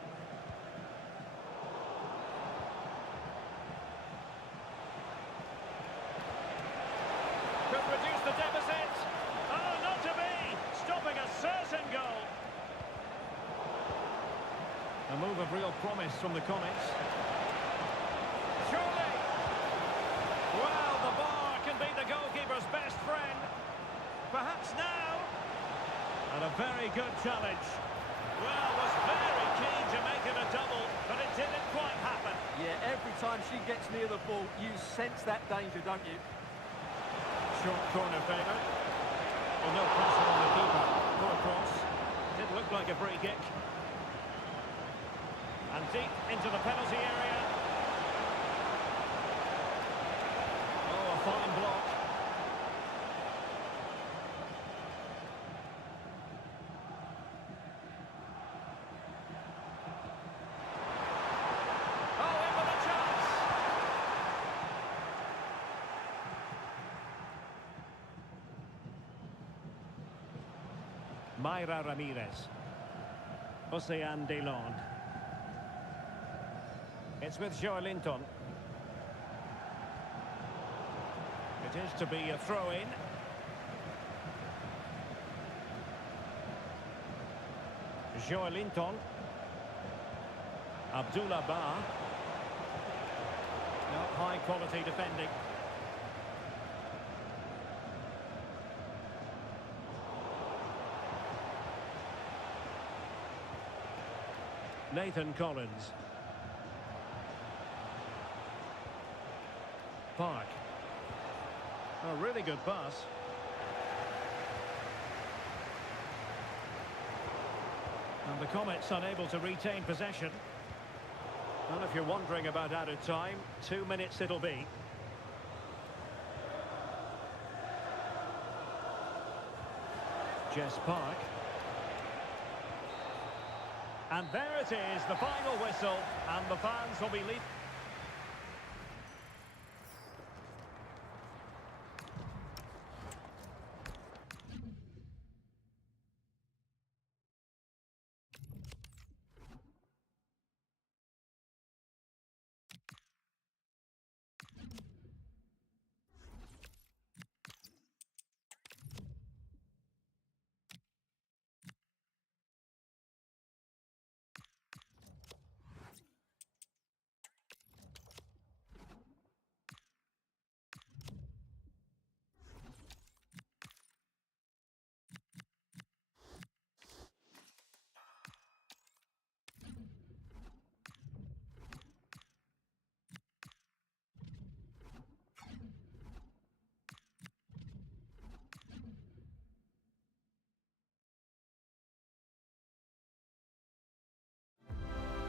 Could reduce the deficit. Oh, not to be! Stopping a certain goal. A move of real promise from the Comets. Surely! Well, the bar can be the goalkeeper's best friend. Perhaps now. And a very good challenge. Well, was very keen to make it a double, but it didn't quite happen. Yeah, every time she gets near the ball, you sense that danger, don't you? Short corner favour. Well, no pressure on the keeper. Poor cross. Didn't look like a free kick. And deep into the penalty area. Oh, a fine block. Oh, in with a chance. Mayra Ramirez. Océane Delande. It's with Joelinton. It is to be a throw-in. Joelinton. Abdullah Ba. No, high-quality defending. Nathan Collins. Park. A really good pass. And the Comets unable to retain possession. And if you're wondering about added time, 2 minutes it'll be. Jess Park. And there it is, the final whistle, and the fans will be leaving.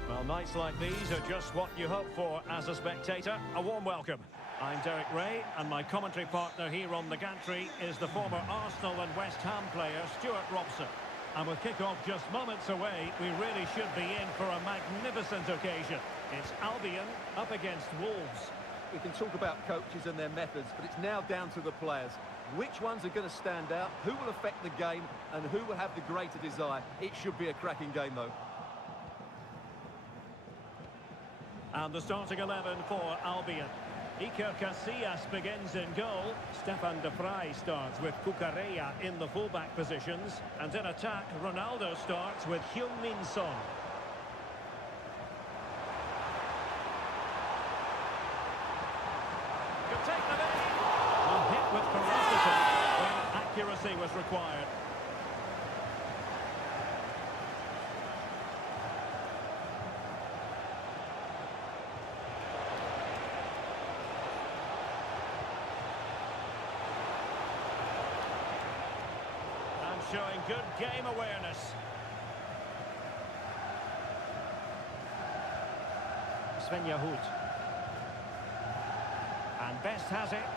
Well, nights like these are just what you hope for as a spectator. A warm welcome. I'm Derek Ray, and my commentary partner here on the gantry is the former Arsenal and West Ham player, Stuart Robson. And with kick-off just moments away, we really should be in for a magnificent occasion. It's Albion up against Wolves. We can talk about coaches and their methods, but it's now down to the players. Which ones are going to stand out, who will affect the game, and who will have the greater desire? It should be a cracking game, though. And the starting 11 for Albion. Iker Casillas begins in goal. Stefan de Vrij starts with Cucurella in the fullback positions. And in attack, Ronaldo starts with Heung-min Son. Could take the lead. A hit with ferocity when accuracy was required. Showing good game awareness. Sven Yahut. And Best has it.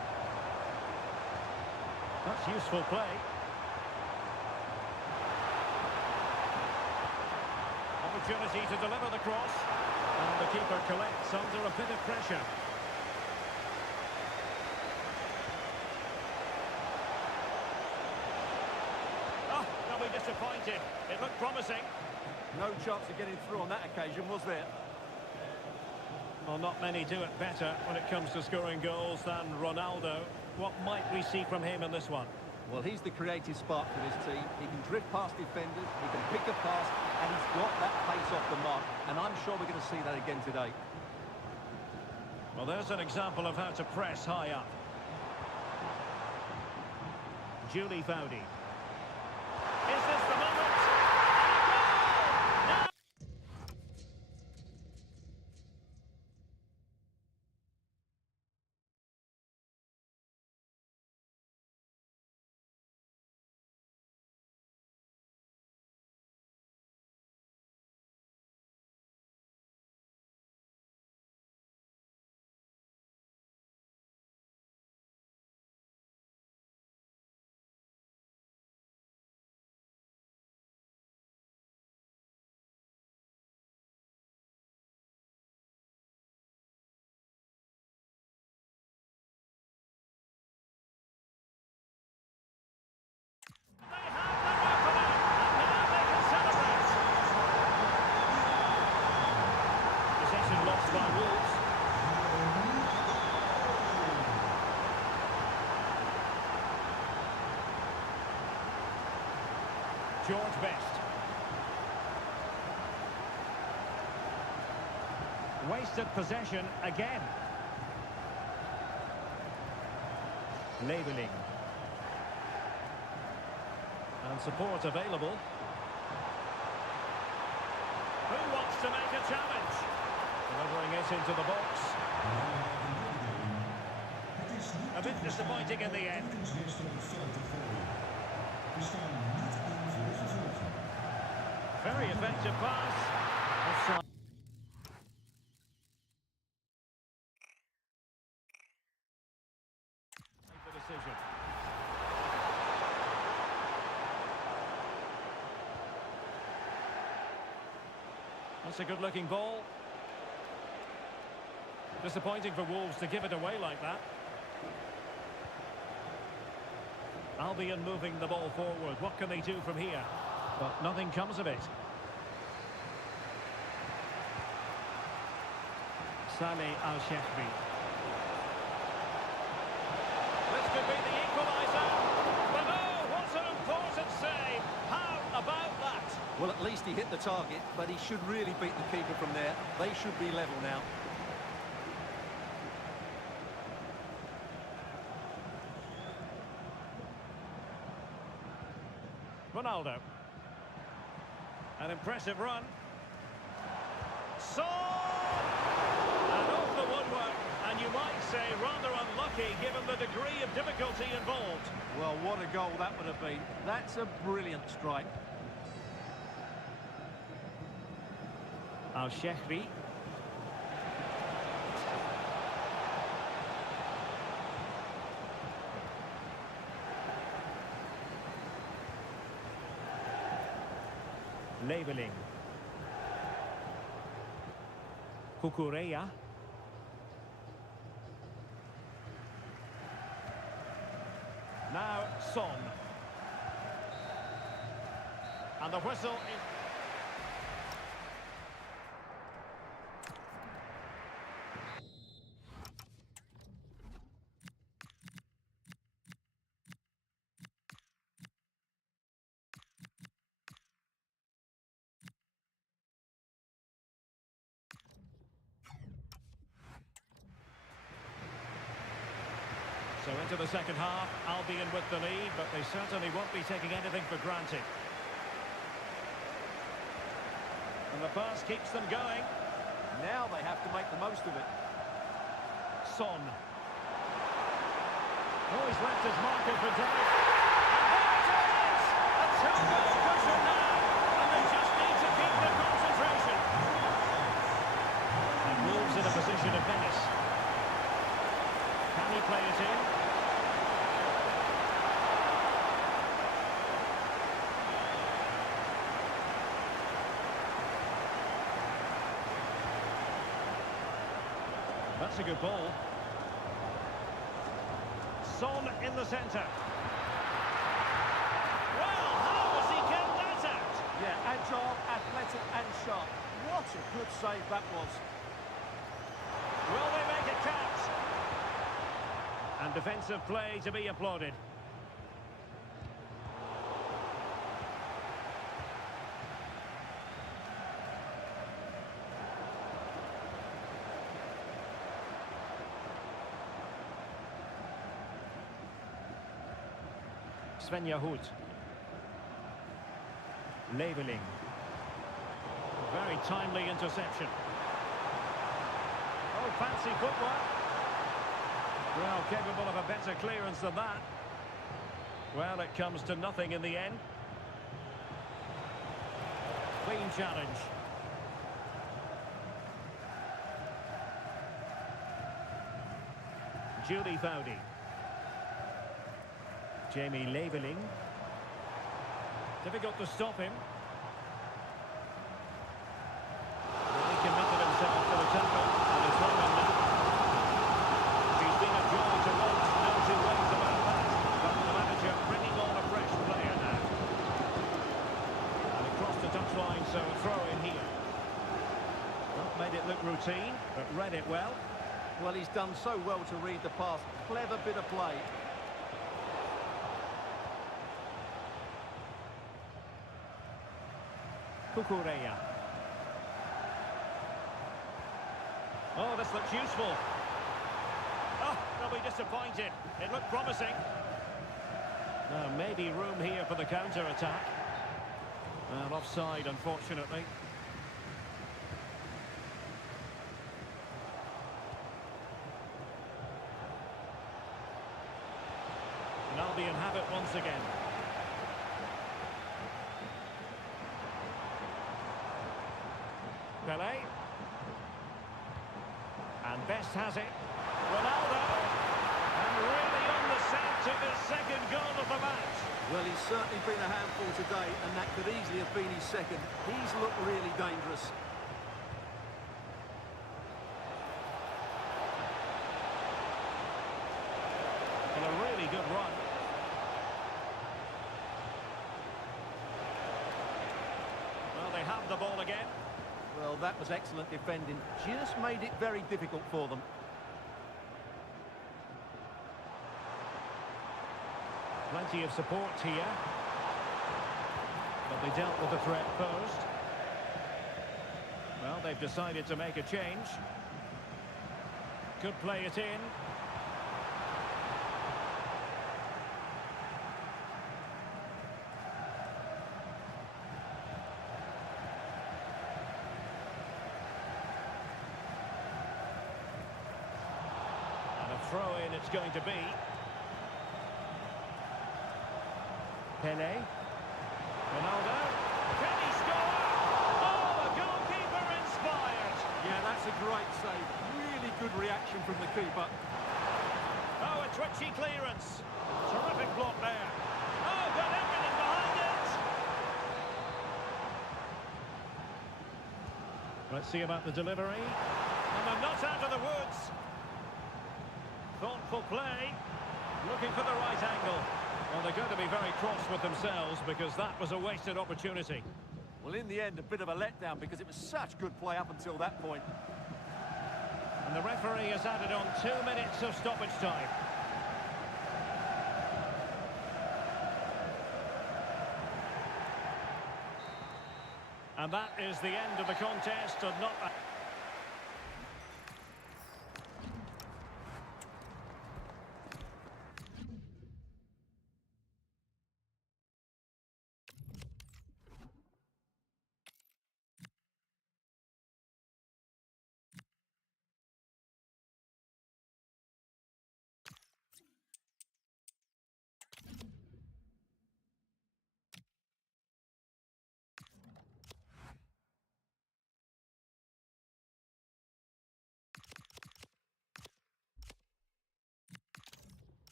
That's useful play. Opportunity to deliver the cross. And the keeper collects under a bit of pressure. disappointed. It looked promising. No chance of getting through on that occasion, was there? Well, not many do it better when it comes to scoring goals than Ronaldo. What might we see from him in this one? Well, he's the creative spark for this team. He can drift past defenders, he can pick a pass, and he's got that pace off the mark. And I'm sure we're going to see that again today. Well, there's an example of how to press high up. Julie Foudy. Is this the moment? George Best. Wasted possession again. Labelling. And support available. Who wants to make a challenge? Delivering it into the box. A bit disappointing in the end. Very effective pass. Offside. Make the decision. That's a good-looking ball. Disappointing for Wolves to give it away like that. Albion moving the ball forward. What can they do from here? But nothing comes of it. Saleh Al-Shehri. This could be the equaliser. But oh, what an important save. How about that? Well, at least he hit the target, but he should really beat the keeper from there. They should be level now. Ronaldo. An impressive run. Son! And off the woodwork. And you might say rather unlucky given the degree of difficulty involved. Well, what a goal that would have been. That's a brilliant strike. Al-Shehri. Labelling. Kukureya. Now Son. And the whistle is... So into the second half, Albion with the lead, but they certainly won't be taking anything for granted. And the pass keeps them going. Now they have to make the most of it. Son. Oh, he's left his marker for dead. And there it is! A two-goal cushion now, and they just need to keep their concentration. And Wolves in a position of menace. Can he play it in? That's a good ball. Son in the centre. Well, how has he kept important and sharp. What a good save that was. Will they make it count? And defensive play to be applauded. Sven Yahut. Leveling. Very timely interception. Oh, fancy footwork. Well, capable of a better clearance than that. Well, it comes to nothing in the end. Clean challenge. Julie Foudy. Jamie Leveling. Difficult to stop him. Really committed himself to the tackle, and he's won him now. He's been a joy to watch, no two ways about that. But the manager bringing on a fresh player now. And across the touchline, so a throw in here. Not made it look routine, but read it well. Well, he's done so well to read the pass. Clever bit of play. Kukureya. Oh, this looks useful. Oh, they'll be disappointed. It looked promising. Now, maybe room here for the counter-attack. Well, offside, unfortunately. And Albion have it once again. Pele. And Best has it. Ronaldo. And really on the scent of his second goal of the match. Well, he's certainly been a handful today, and that could easily have been his second. He's looked really dangerous. And a really good run. Well, they have the ball again. Well, that was excellent defending. Just made it very difficult for them. Plenty of support here. But they dealt with the threat posed. Well, they've decided to make a change. Could play it in. Throw-in it's going to be. Pele. Ronaldo. Can he score? Oh, the goalkeeper inspired. Yeah, that's a great save. Really good reaction from the keeper. Oh, a twitchy clearance. Terrific block there. Oh, got everything behind it. Let's see about the delivery. And they're not out of the woods. Thoughtful play, looking for the right angle. Well, they're going to be very cross with themselves because that was a wasted opportunity. Well, in the end, a bit of a letdown because it was such good play up until that point. And the referee has added on 2 minutes of stoppage time. And that is the end of the contest, and not...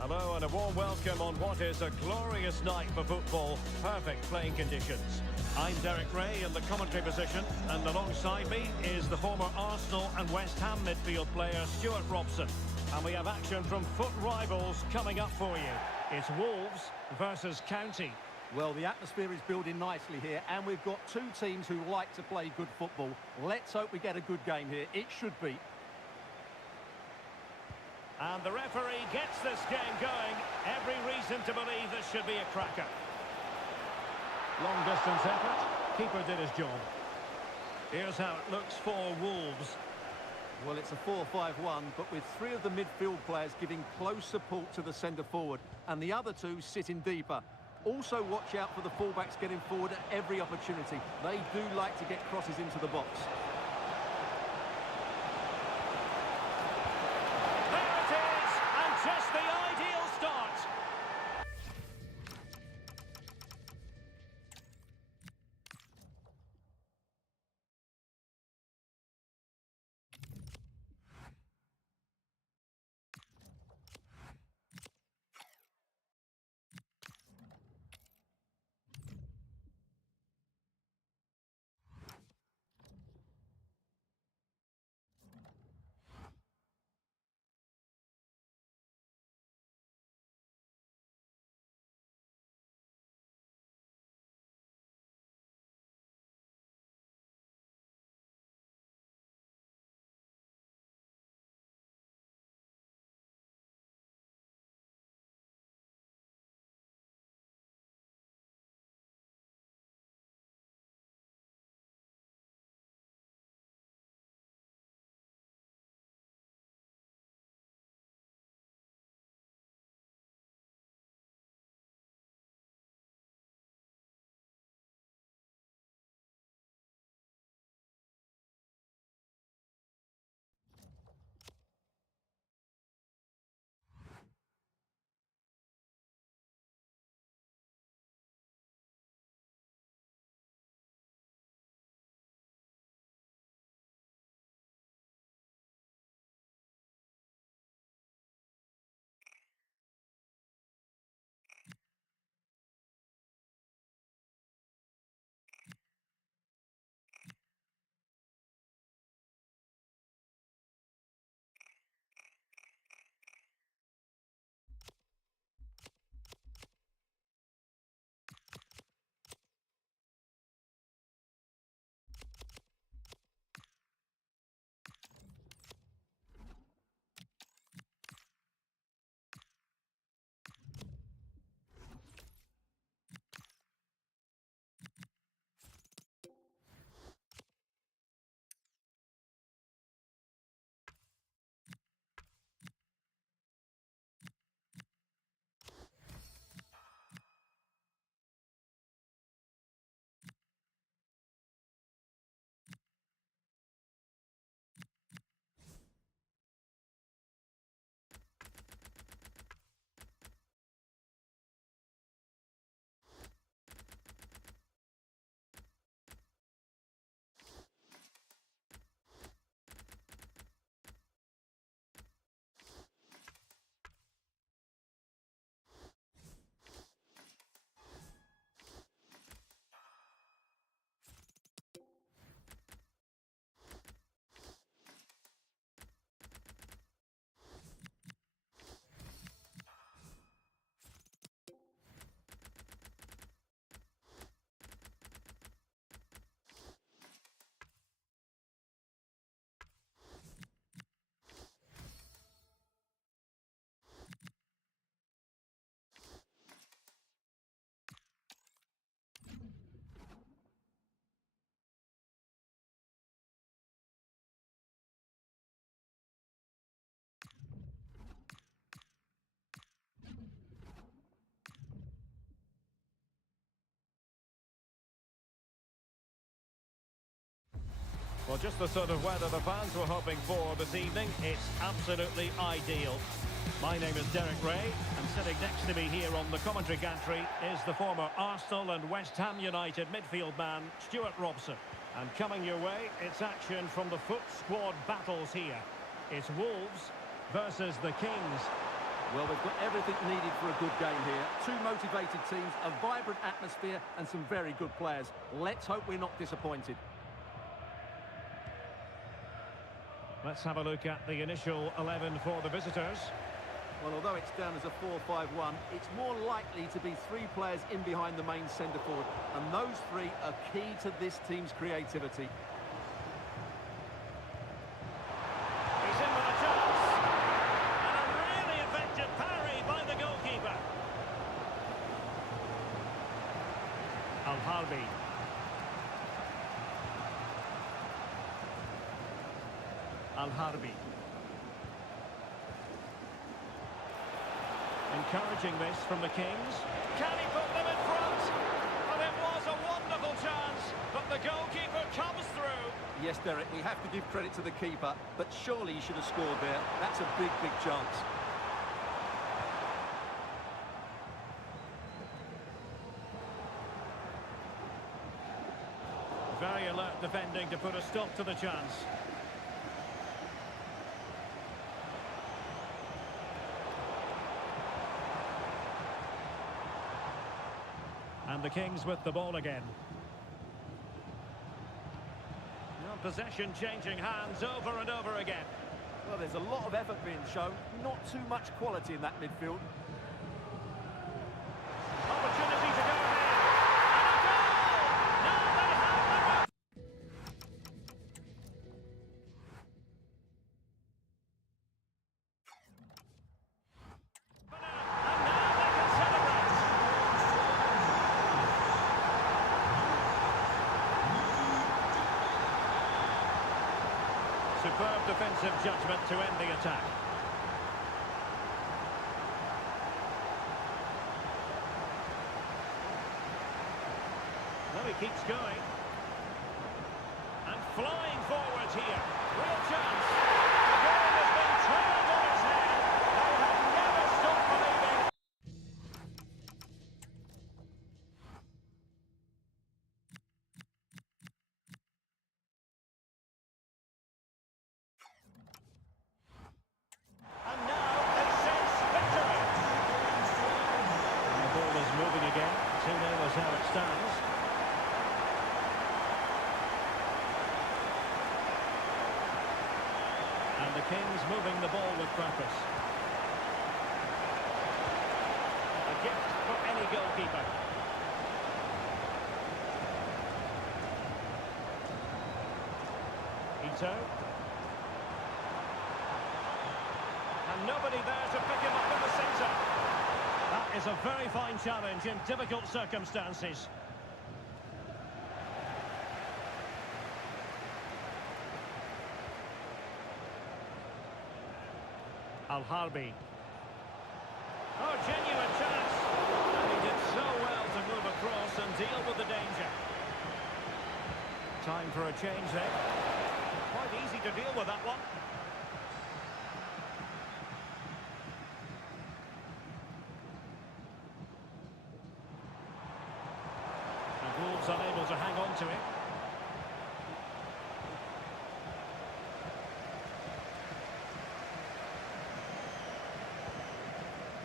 Hello and a warm welcome on what is a glorious night for football. Perfect playing conditions. I'm Derek Ray in the commentary position, and alongside me is the former Arsenal and West Ham midfield player Stuart Robson. And we have action from foot rivals coming up for you. It's Wolves versus County. Well, the atmosphere is building nicely here, and we've got two teams who like to play good football. Let's hope we get a good game here. It should be. And the referee gets this game going. Every reason to believe this should be a cracker. Long distance effort. Keeper did his job. Here's how it looks for Wolves. Well, it's a 4-5-1, but with three of the midfield players giving close support to the centre forward, and the other two sitting deeper. Also watch out for the fullbacks getting forward at every opportunity. They do like to get crosses into the box. Just the ideal start. Well, just the sort of weather the fans were hoping for this evening. It's absolutely ideal. My name is Derek Ray, and sitting next to me here on the commentary gantry is the former Arsenal and West Ham United midfield man, Stuart Robson. And coming your way, it's action from the foot squad battles here. It's Wolves versus the Kings. Well, they've got everything needed for a good game here. Two motivated teams, a vibrant atmosphere and some very good players. Let's hope we're not disappointed. Let's have a look at the initial 11 for the visitors. Well, although it's down as a 4-5-1, it's more likely to be three players in behind the main centre-forward. And those three are key to this team's creativity. He's in with a chance. And a really effective parry by the goalkeeper. Al-Harbi. Al-Harbi. Encouraging this from the Kings. Can he put them in front? And it was a wonderful chance, but the goalkeeper comes through. Yes, Derek, we have to give credit to the keeper, but surely he should have scored there. That's a big, big chance. Very alert defending to put a stop to the chance. And the Kings with the ball again. Now possession changing hands over and over again. Well, there's a lot of effort being shown, not too much quality in that midfield. Opportunity to go ahead. And a goal! Now they have the... And now they can celebrate. Superb defensive judgment to end the attack. Well, he keeps going. And flying forwards here. Real chance. The game has been turned on its head. They have never stopped believing. And now they sense victory. And the ball is moving again. 2-0 is how it stands. And the Kings moving the ball with purpose. A gift for any goalkeeper. Ito. And nobody there to pick him up in the centre. That is a very fine challenge in difficult circumstances. Al-Harbi. Oh, genuine chance. And he did so well to move across and deal with the danger. Time for a change then. Quite easy to deal with that one. And Wolves unable to hang on to it.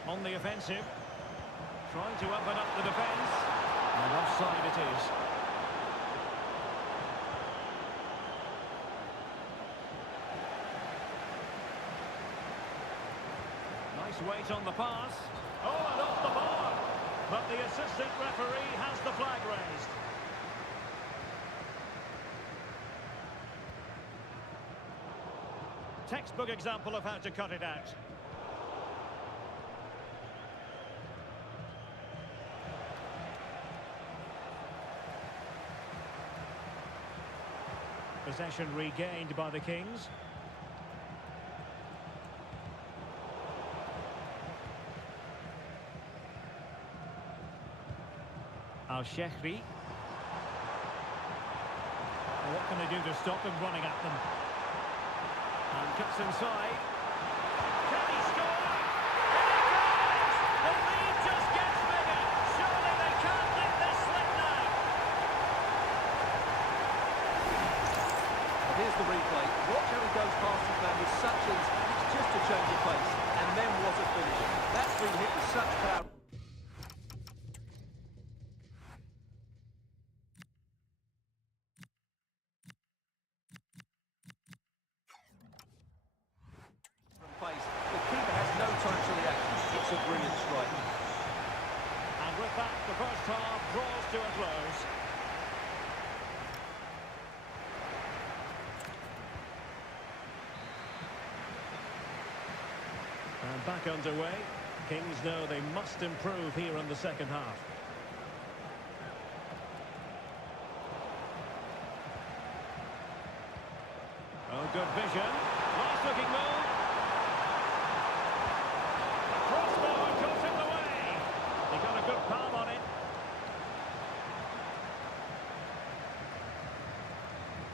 On the offensive, trying to open up the defence, and offside it is. Nice weight on the pass. Oh, and off the bar! But the assistant referee has the flag raised. Textbook example of how to cut it out. Possession regained by the Kings. Al-Shehri. What can they do to stop him running at them? And cuts inside. Can he score? And he does! The lead just gets bigger. Surely they can't let this slip now. Here's the replay. Watch how he goes past his man with such ease. It's just a change of pace. And then what a finish. That's been hit with such power. The keeper has no time to react. It's a brilliant strike. And with that, the first half draws to a close. And back underway. Kings know they must improve here in the second half. Oh, good vision. Nice looking move. Crossbar goes in the way. He got a good palm on it.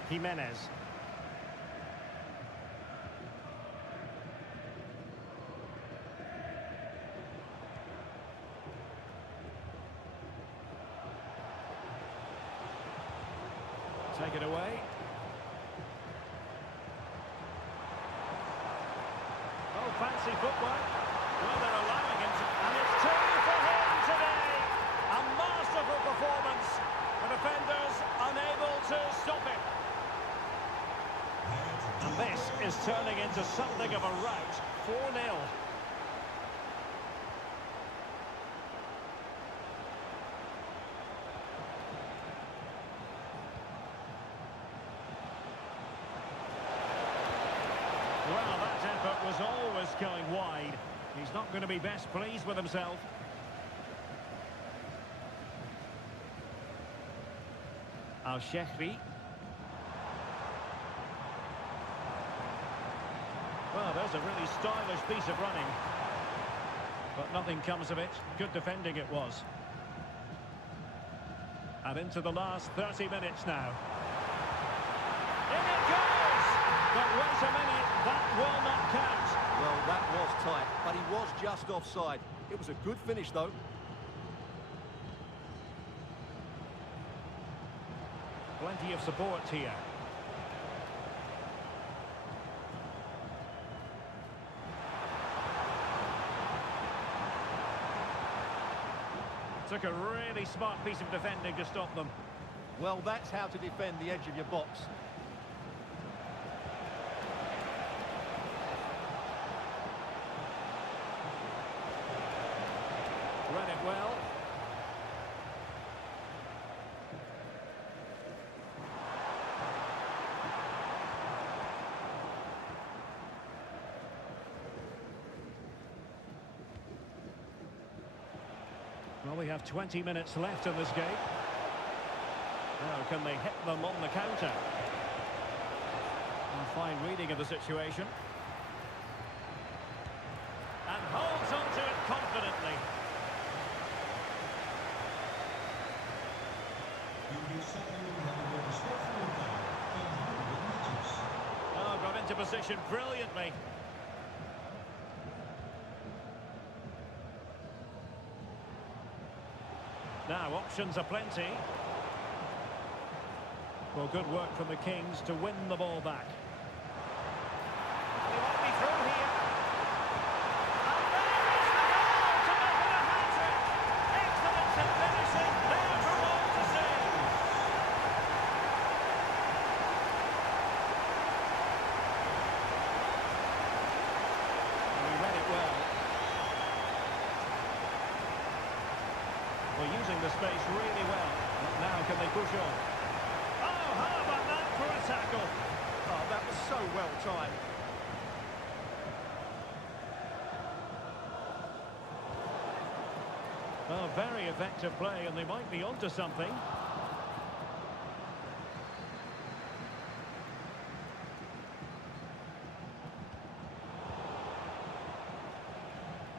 Jimenez. Take it away. Oh, fancy footwork. Well, they're allowing him to... And it's two for him today. A masterful performance. The defenders unable to stop it. And this is turning into something of a rout. 4-0. Well, that effort was always going wide. He's not going to be best pleased with himself. Al-Shehri. Well, there's a really stylish piece of running. But nothing comes of it. Good defending it was. And into the last 30 minutes now. In it goes! But wait a minute, that will not count. Well, that was tight, but he was just offside. It was a good finish, though. Plenty of support here. Took a really smart piece of defending to stop them. Well, that's how to defend the edge of your box. Read it well. Well, we have 20 minutes left in this game. Now, can they hit them on the counter? And fine reading of the situation. And holds on to it confidently. Oh, got into position brilliantly. Now, options are plenty. Well, good work from the Kings to win the ball back. They might be through here. And there is the goal to make it a hat-trick. Excellence in finishing, there for all to see. And he read it well. Well, using the space really well. But now can they push on? Oh, how about that for a tackle? Oh, that was so well timed. Well, very effective play, and they might be onto something.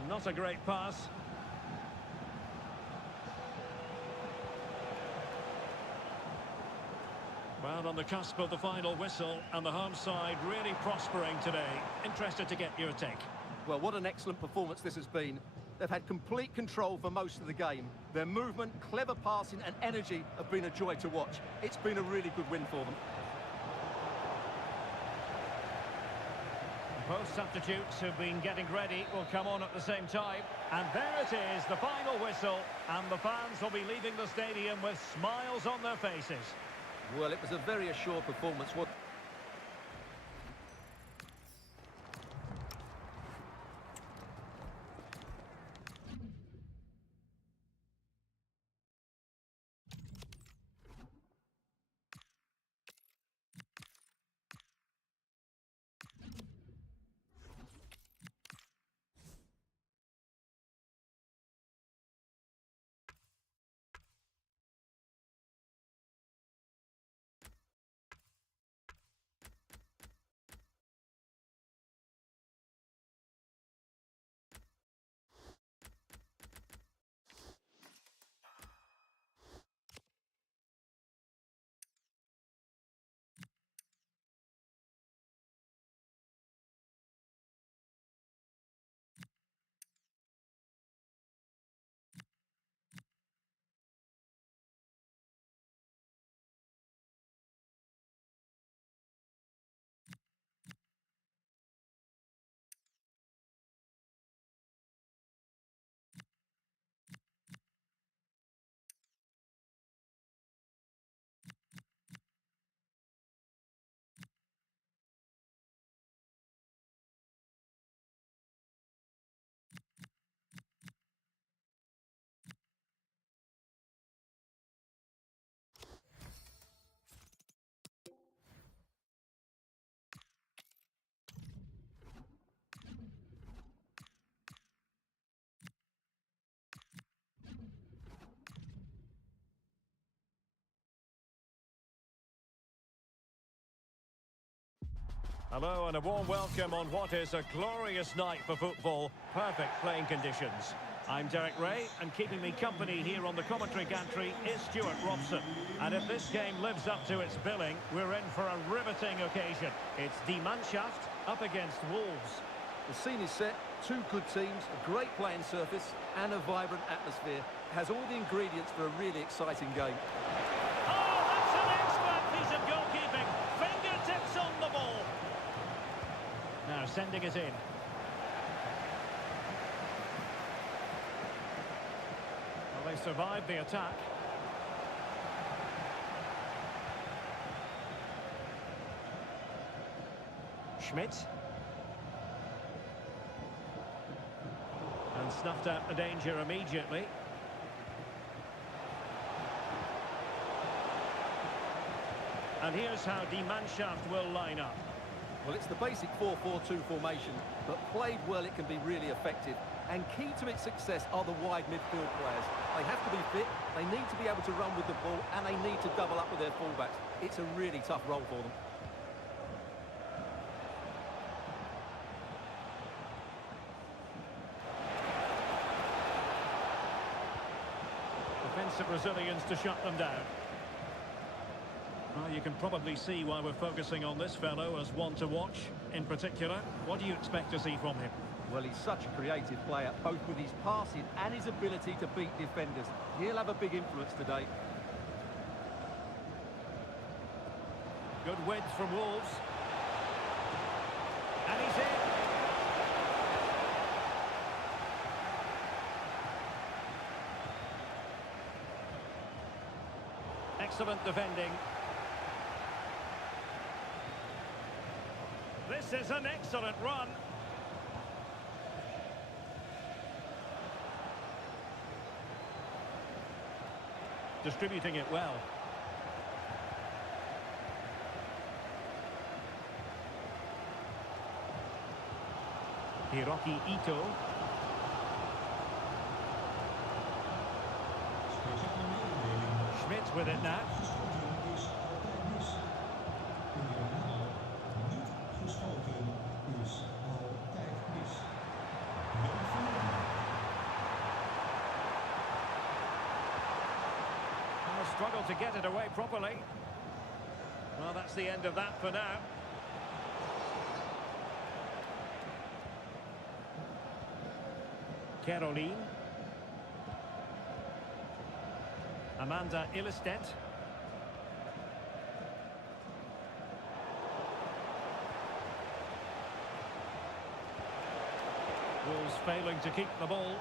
Not a great pass. Well, on the cusp of the final whistle, and the home side really prospering today. Interested to get your take. Well, what an excellent performance this has been. They've had complete control for most of the game. Their movement, clever passing and energy have been a joy to watch. It's been a really good win for them. Both substitutes who've been getting ready will come on at the same time. And there it is, the final whistle. And the fans will be leaving the stadium with smiles on their faces. Well, it was a very assured performance. Hello and a warm welcome on what is a glorious night for football. Perfect playing conditions. I'm Derek Ray, and keeping me company here on the commentary gantry is Stuart Robson. And if this game lives up to its billing, we're in for a riveting occasion. It's Die Mannschaft up against Wolves. The scene is set, two good teams, a great playing surface and a vibrant atmosphere. It has all the ingredients for a really exciting game. Oh, that's an excellent piece of goalkeeping. Fingertips on the ball. Now sending it in. Well, they survived the attack. Schmidt. And snuffed out the danger immediately. And here's how Die Mannschaft will line up. Well, it's the basic 4-4-2 formation, but played well it can be really effective. And key to its success are the wide midfield players. They have to be fit, they need to be able to run with the ball, and they need to double up with their fullbacks. It's a really tough role for them. Defensive resilience to shut them down. Well, you can probably see why we're focusing on this fellow as one to watch. In particular, what do you expect to see from him? Well, he's such a creative player, both with his passing and his ability to beat defenders. He'll have a big influence today. Good width from Wolves. And he's in. Excellent defending. This is an excellent run. Distributing it well. Hiroki Ito. Schmidt with it now. Struggled to get it away properly. Well, that's the end of that for now. Caroline. Amanda Ilestedt. Wolves failing to keep the ball.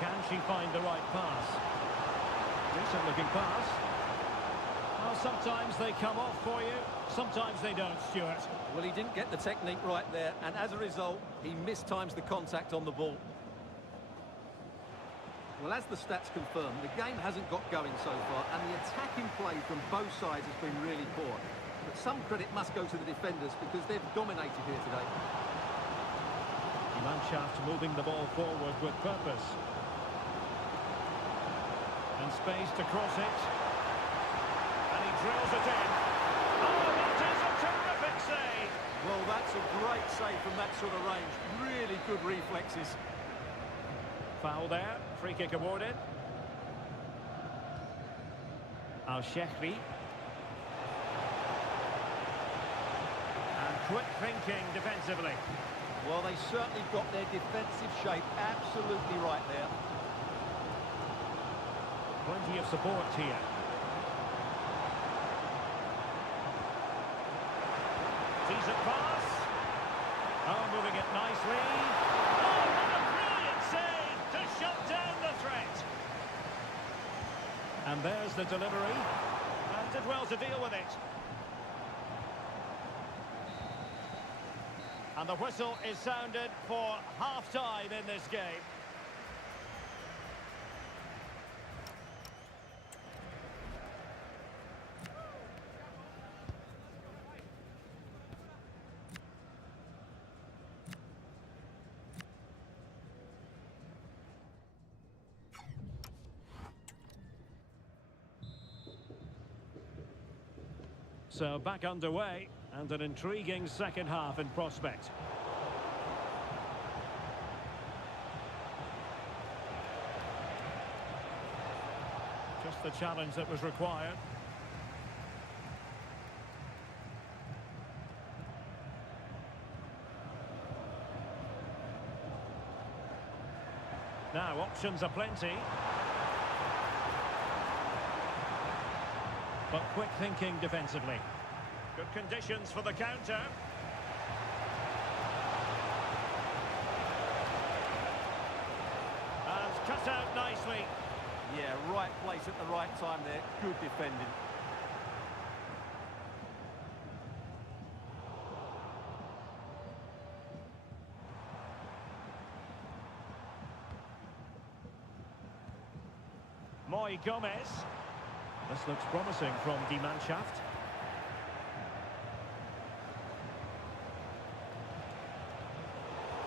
Can she find the right pass? Decent looking pass. Well, sometimes they come off for you, sometimes they don't, Stuart. Well, he didn't get the technique right there, and as a result, he mistimes the contact on the ball. Well, as the stats confirm, the game hasn't got going so far, and the attacking play from both sides has been really poor. But some credit must go to the defenders because they've dominated here today. Mannschaft moving the ball forward with purpose. And space to cross it. And he drills it in. Oh, that is a terrific save! Well, that's a great save from that sort of range. Really good reflexes. Foul there. Free kick awarded. Al-Shehri. And quick thinking defensively. Well, they certainly got their defensive shape absolutely right there. Plenty of support here. Decent pass. Oh, moving it nicely. Oh, what a brilliant save to shut down the threat. And there's the delivery. And did well to deal with it. And the whistle is sounded for half-time in this game. So back underway, and an intriguing second half in prospect. Just the challenge that was required. Now, options are plenty. But quick thinking defensively. Good conditions for the counter. And cut out nicely. Yeah, right place at the right time there. Good defending. Moy Gomez. This looks promising from Die Mannschaft.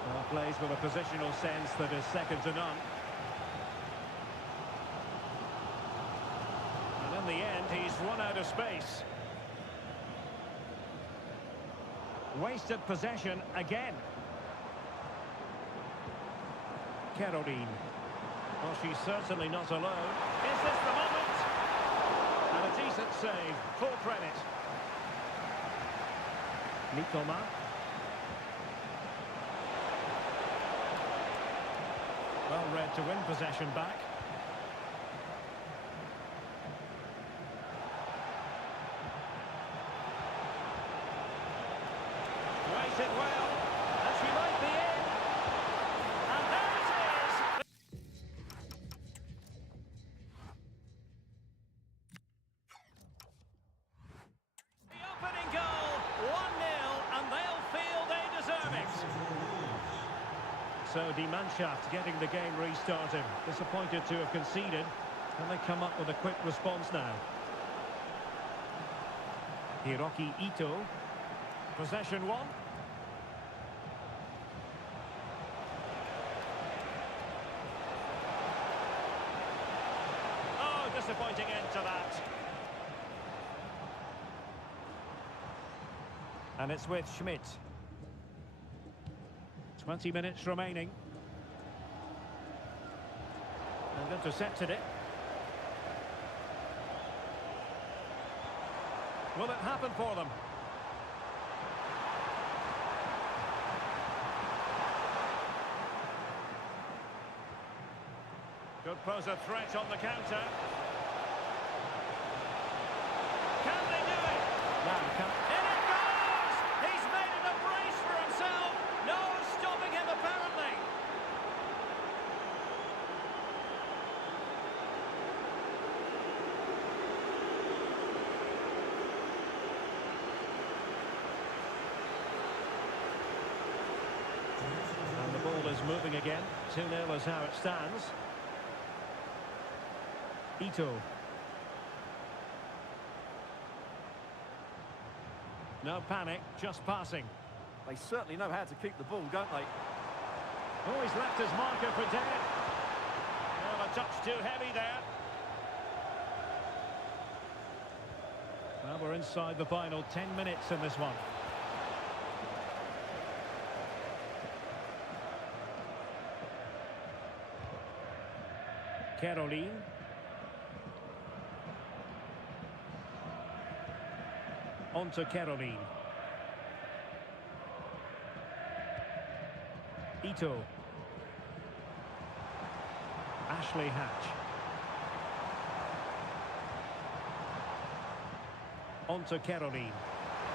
Well, plays with a positional sense that is second to none. And in the end, he's run out of space. Wasted possession again. Caroline. Well, she's certainly not alone. Is this the moment? And a decent save, full credit. Mitoma. Well read to win possession back. Waited well, and she might be in. And there it is! The opening goal, 1-0, and they'll feel they deserve it. So Die Mannschaft getting the game restarted. Disappointed to have conceded. Can they come up with a quick response now? Hiroki Ito. Possession one. Oh, disappointing end to that. And it's with Schmidt. 20 minutes remaining. And intercepted it. Will it happen for them? Could pose a threat on the counter. Can they do it? No, can't. In it goes! He's made it a brace for himself. No moving again. 2-0 is how it stands. Ito. No panic, just passing. They certainly know how to keep the ball, don't they? Oh, he's left his marker for dead. Well, a touch too heavy there. Well, we're inside the final 10 minutes in this one. Caroline. On to Caroline. Ito. Ashley Hatch. On to Caroline.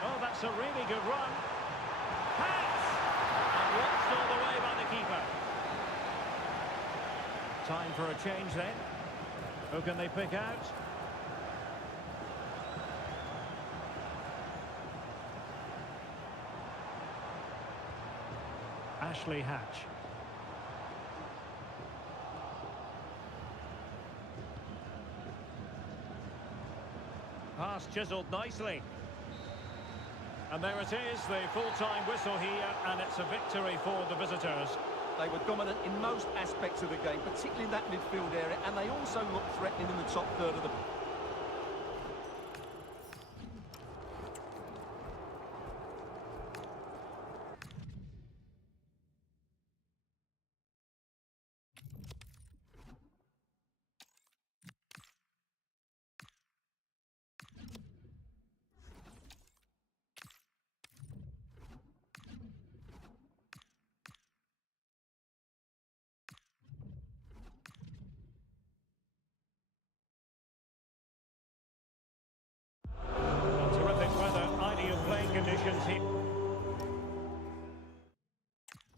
Oh, that's a really good run. Hatch! And watched all the way by the keeper. Time for a change then. Who can they pick out? Ashley Hatch. Pass chiselled nicely. And there it is, the full-time whistle here, and it's a victory for the visitors. They were dominant in most aspects of the game, particularly in that midfield area, and they also looked threatening in the top third of the...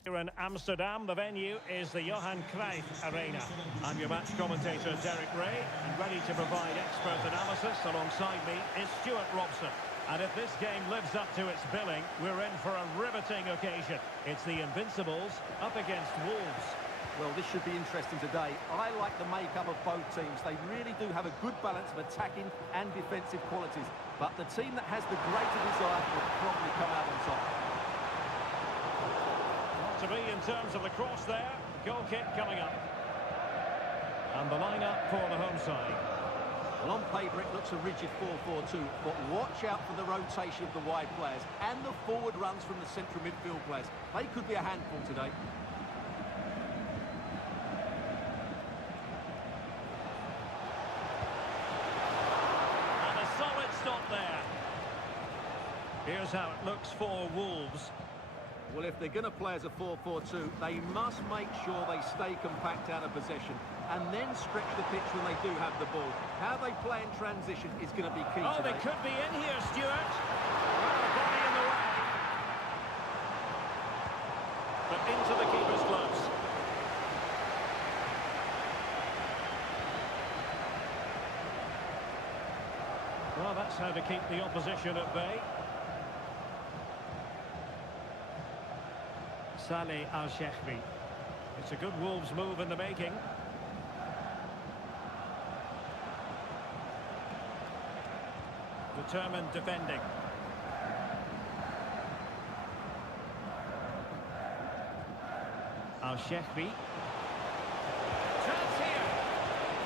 Here in Amsterdam, the venue is the Johan Cruyff Arena. I'm your match commentator, Derek Ray, and ready to provide expert analysis alongside me is Stuart Robson. And if this game lives up to its billing, we're in for a riveting occasion. It's the Invincibles up against Wolves. Well, this should be interesting today. I like the makeup of both teams. They really do have a good balance of attacking and defensive qualities. But the team that has the greater desire will probably come out on top. To be in terms of the cross there, goal kick coming up. And the lineup for the home side. Well, on paper it looks a rigid 4-4-2, but watch out for the rotation of the wide players and the forward runs from the central midfield players. They could be a handful today. And a solid stop there. Here's how it looks for Wolves. Well, if they're going to play as a 4-4-2, they must make sure they stay compact out of possession and then stretch the pitch when they do have the ball. How they play in transition is going to be key today. They could be in here, Stuart. Well, a body in the way. But into the keeper's gloves. Well, that's how to keep the opposition at bay. Saleh Al-Shehri. It's a good Wolves move in the making. Determined defending. Al-Shehri. Chance here.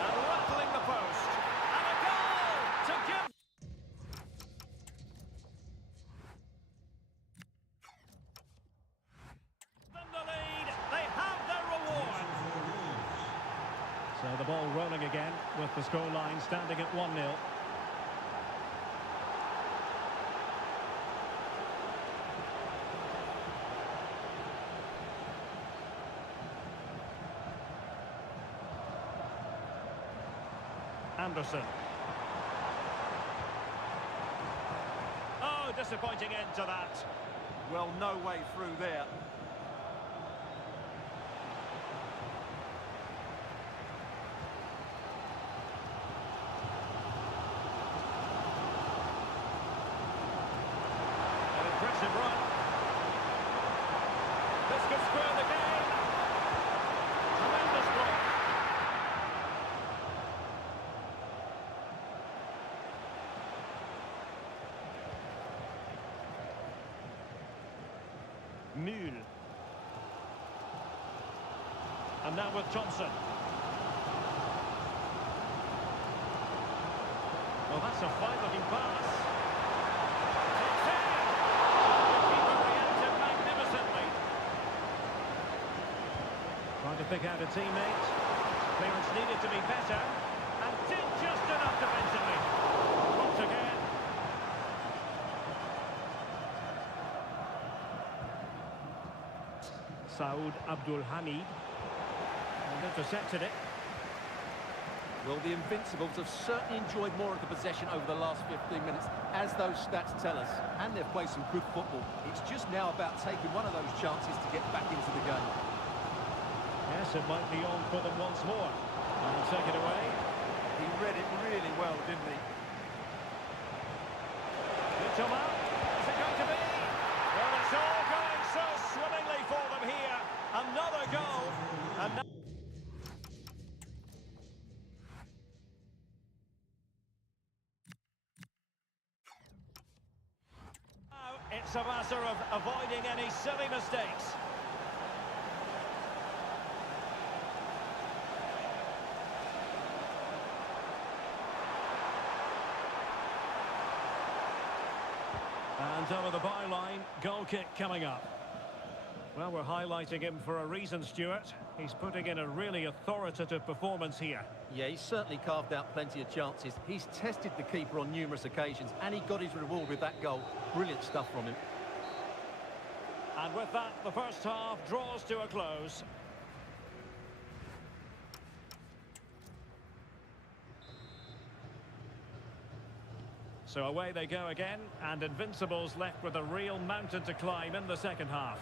And rattling the post. And a goal to give. So the ball rolling again with the scoreline standing at 1-0. Anderson. Oh, disappointing end to that. Well, no way through there. An impressive run. This could square the game. Mule. And now with Thompson. Well, that's a fine-looking pass. It's in! The keeper reacted magnificently. Trying to pick out a teammate. Clearance needed to be better. And did just enough defensively. Once again. Saud Abdul Hamid. And intercepted it. Well, the Invincibles have certainly enjoyed more of the possession over the last 15 minutes, as those stats tell us. And they've played some good football. It's just now about taking one of those chances to get back into the game. Yes, it might be on for them once more. And he'll take it away. He read it really well, didn't he? Mitoma, is it going to be? Well, it's all going so swimmingly for them here. Another goal. It's a matter of avoiding any silly mistakes. And over the byline, goal kick coming up. Well, we're highlighting him for a reason, Stuart. He's putting in a really authoritative performance here. Yeah, he's certainly carved out plenty of chances. He's tested the keeper on numerous occasions, and he got his reward with that goal. Brilliant stuff from him. And with that, the first half draws to a close. So away they go again, and Invincibles left with a real mountain to climb in the second half.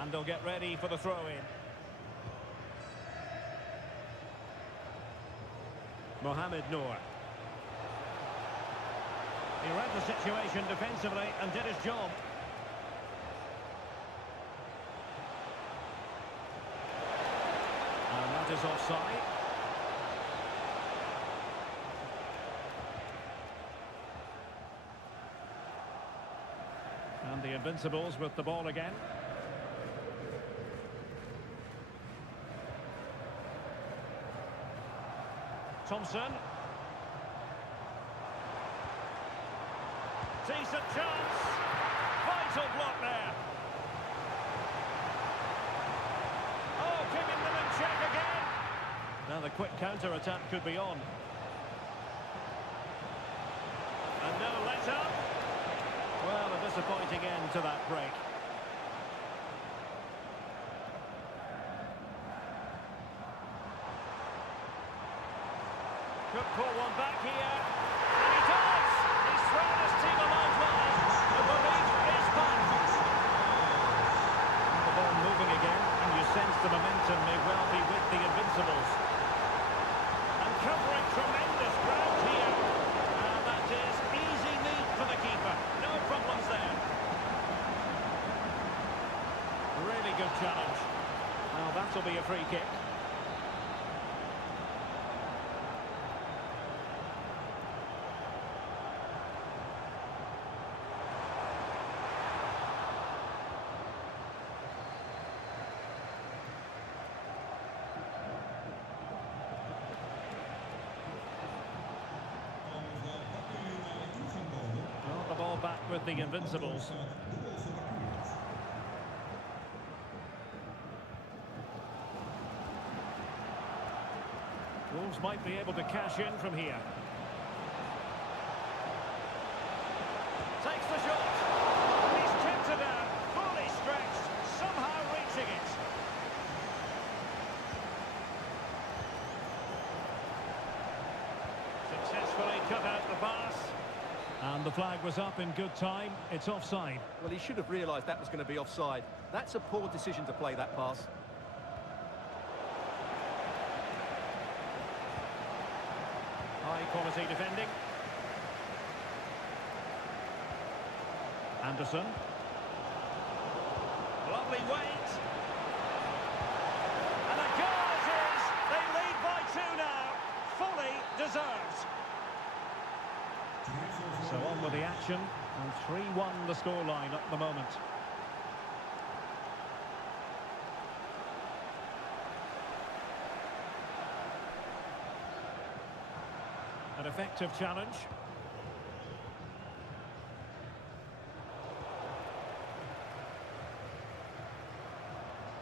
And they'll get ready for the throw-in. Mohamed Noor. He read the situation defensively and did his job. And that is offside. And the Invincibles with the ball again. Thompson. Decent chance. Vital block there. Oh, keeping them in check again. Now the quick counter-attack could be on. And no let-up. Well, a disappointing end to that break. Could pull one back here, and he does! He's thrown his team a lifeline. The belief is back. The ball moving again, and you sense the momentum may well be with the Invincibles. And covering tremendous ground here. And that is easy meat for the keeper. No problems there. Really good challenge. Well, that'll be a free kick. Back with the Invincibles. Wolves might be able to cash in from here. Takes the shot. He's tipped it out, fully stretched, somehow reaching it. Successfully cut out the pass. And the flag was up in good time. It's offside. Well, he should have realised that was going to be offside. That's a poor decision to play that pass. High quality defending. Anderson. Lovely weight. And a goal it is! They lead by 2 now. for the action, and 3-1 the scoreline at the moment. An effective challenge.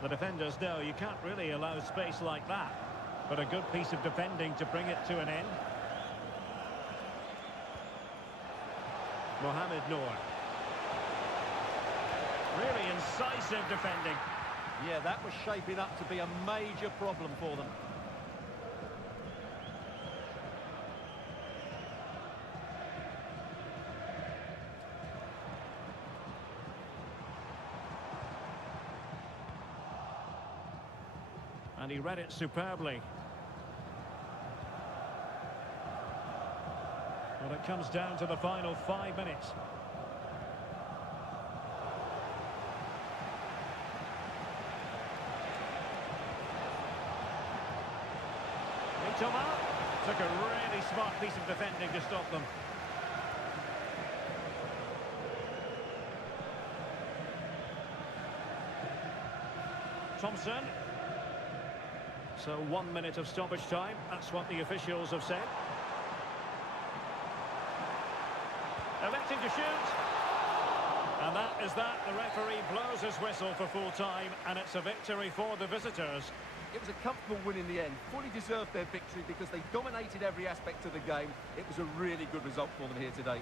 The defenders know you can't really allow space like that, but a good piece of defending to bring it to an end. Mohamed Noor. Really incisive defending. Yeah, that was shaping up to be a major problem for them. And he read it superbly. Well, it comes down to the final 5 minutes. Mitoma took a really smart piece of defending to stop them. Thompson. So 1 minute of stoppage time, that's what the officials have said. Electing to shoot. And that is that. The referee blows his whistle for full time, and it's a victory for the visitors. It was a comfortable win in the end. Fully deserved their victory because they dominated every aspect of the game. It was a really good result for them here today.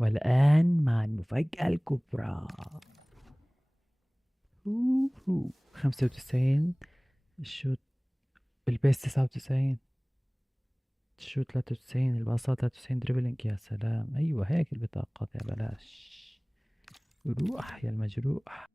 والآن مع المفاجأة الكبرى. 95 الشوط، البيس 99، الشوط 93، الباصات 93، دريبلينج. يا سلام، أيوة هيك البطاقات يا بلاش. روح يا المجروح.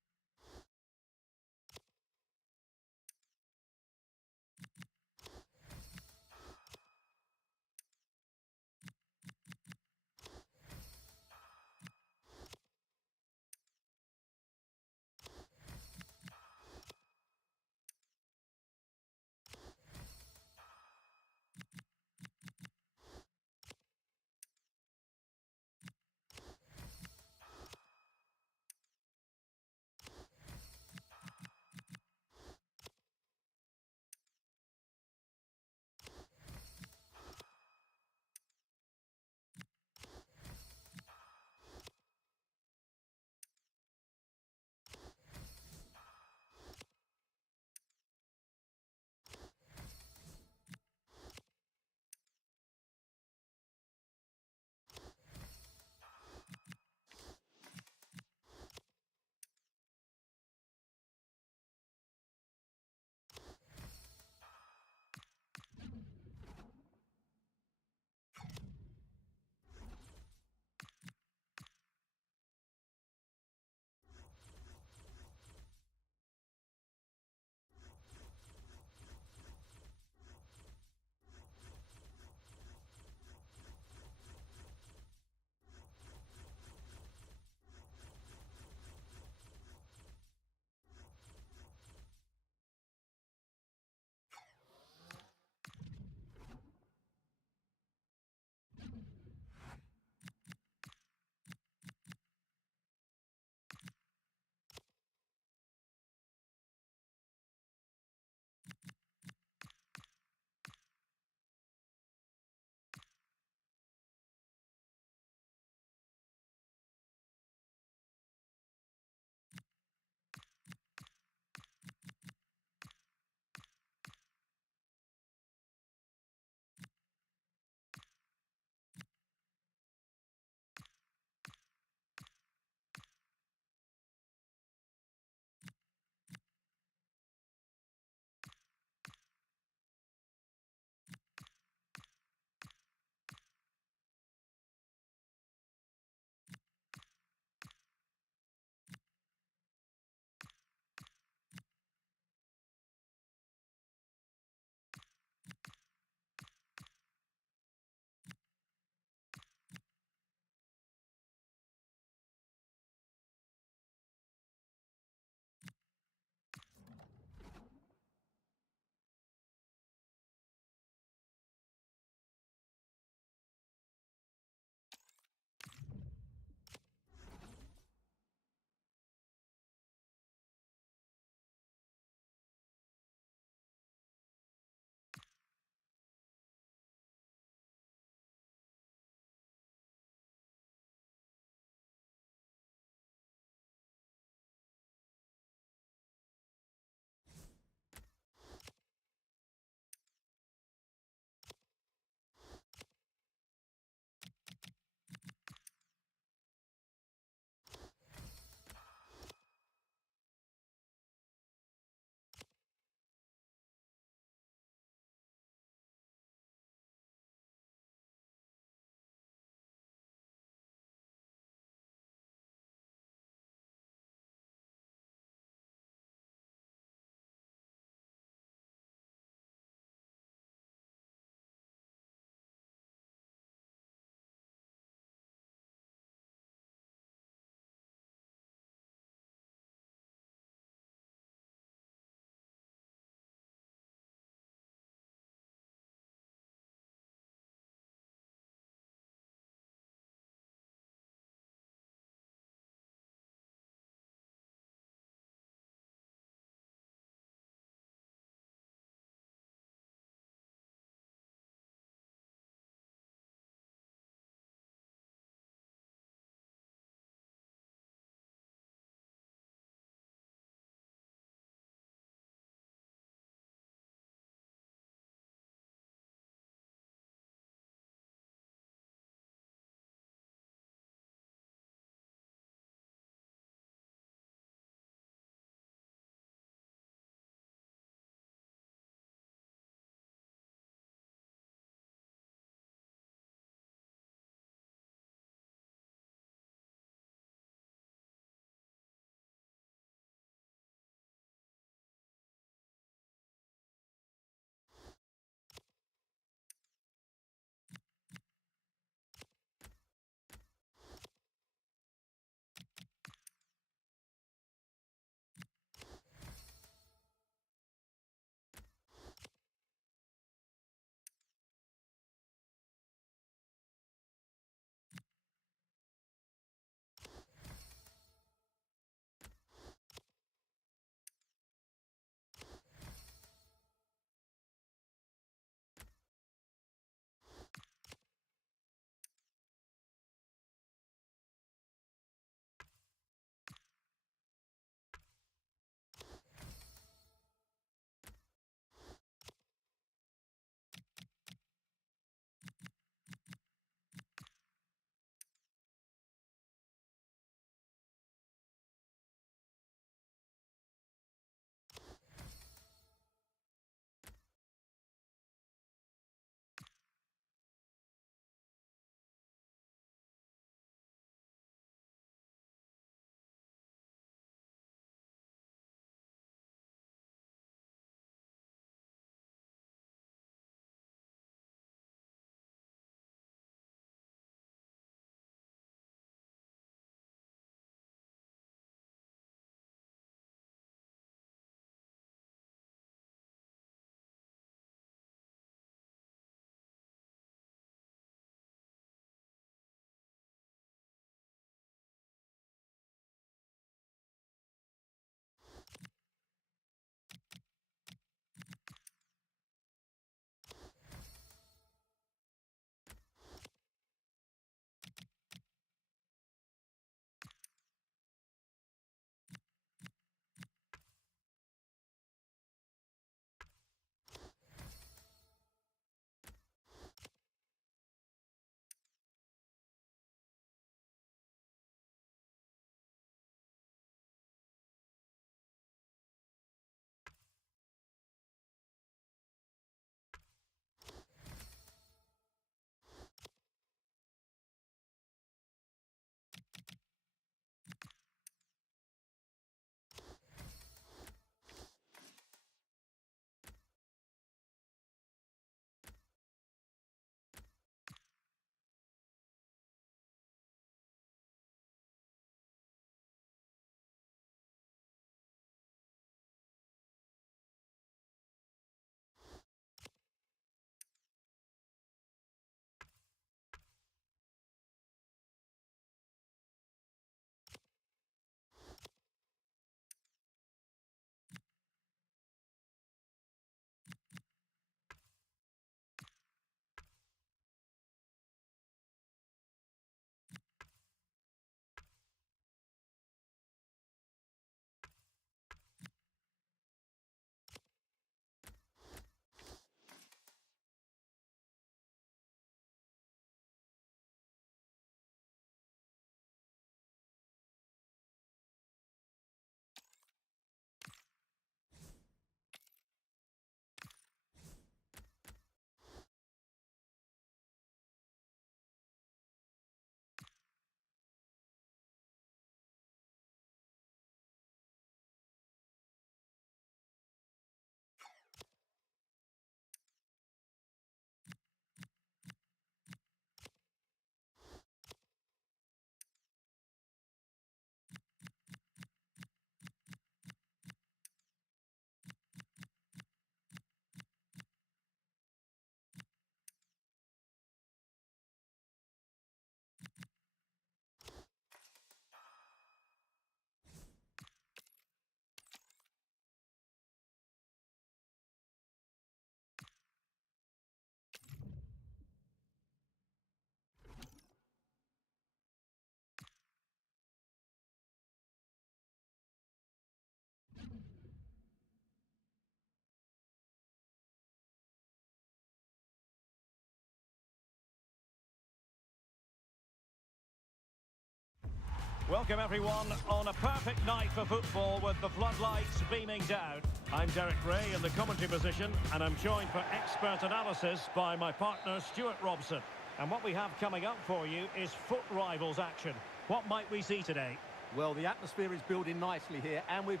Welcome everyone on a perfect night for football with the floodlights beaming down. I'm Derek Ray in the commentary position and I'm joined for expert analysis by my partner Stuart Robson. And what we have coming up for you is foot rivals action. What might we see today? Well, the atmosphere is building nicely here and we've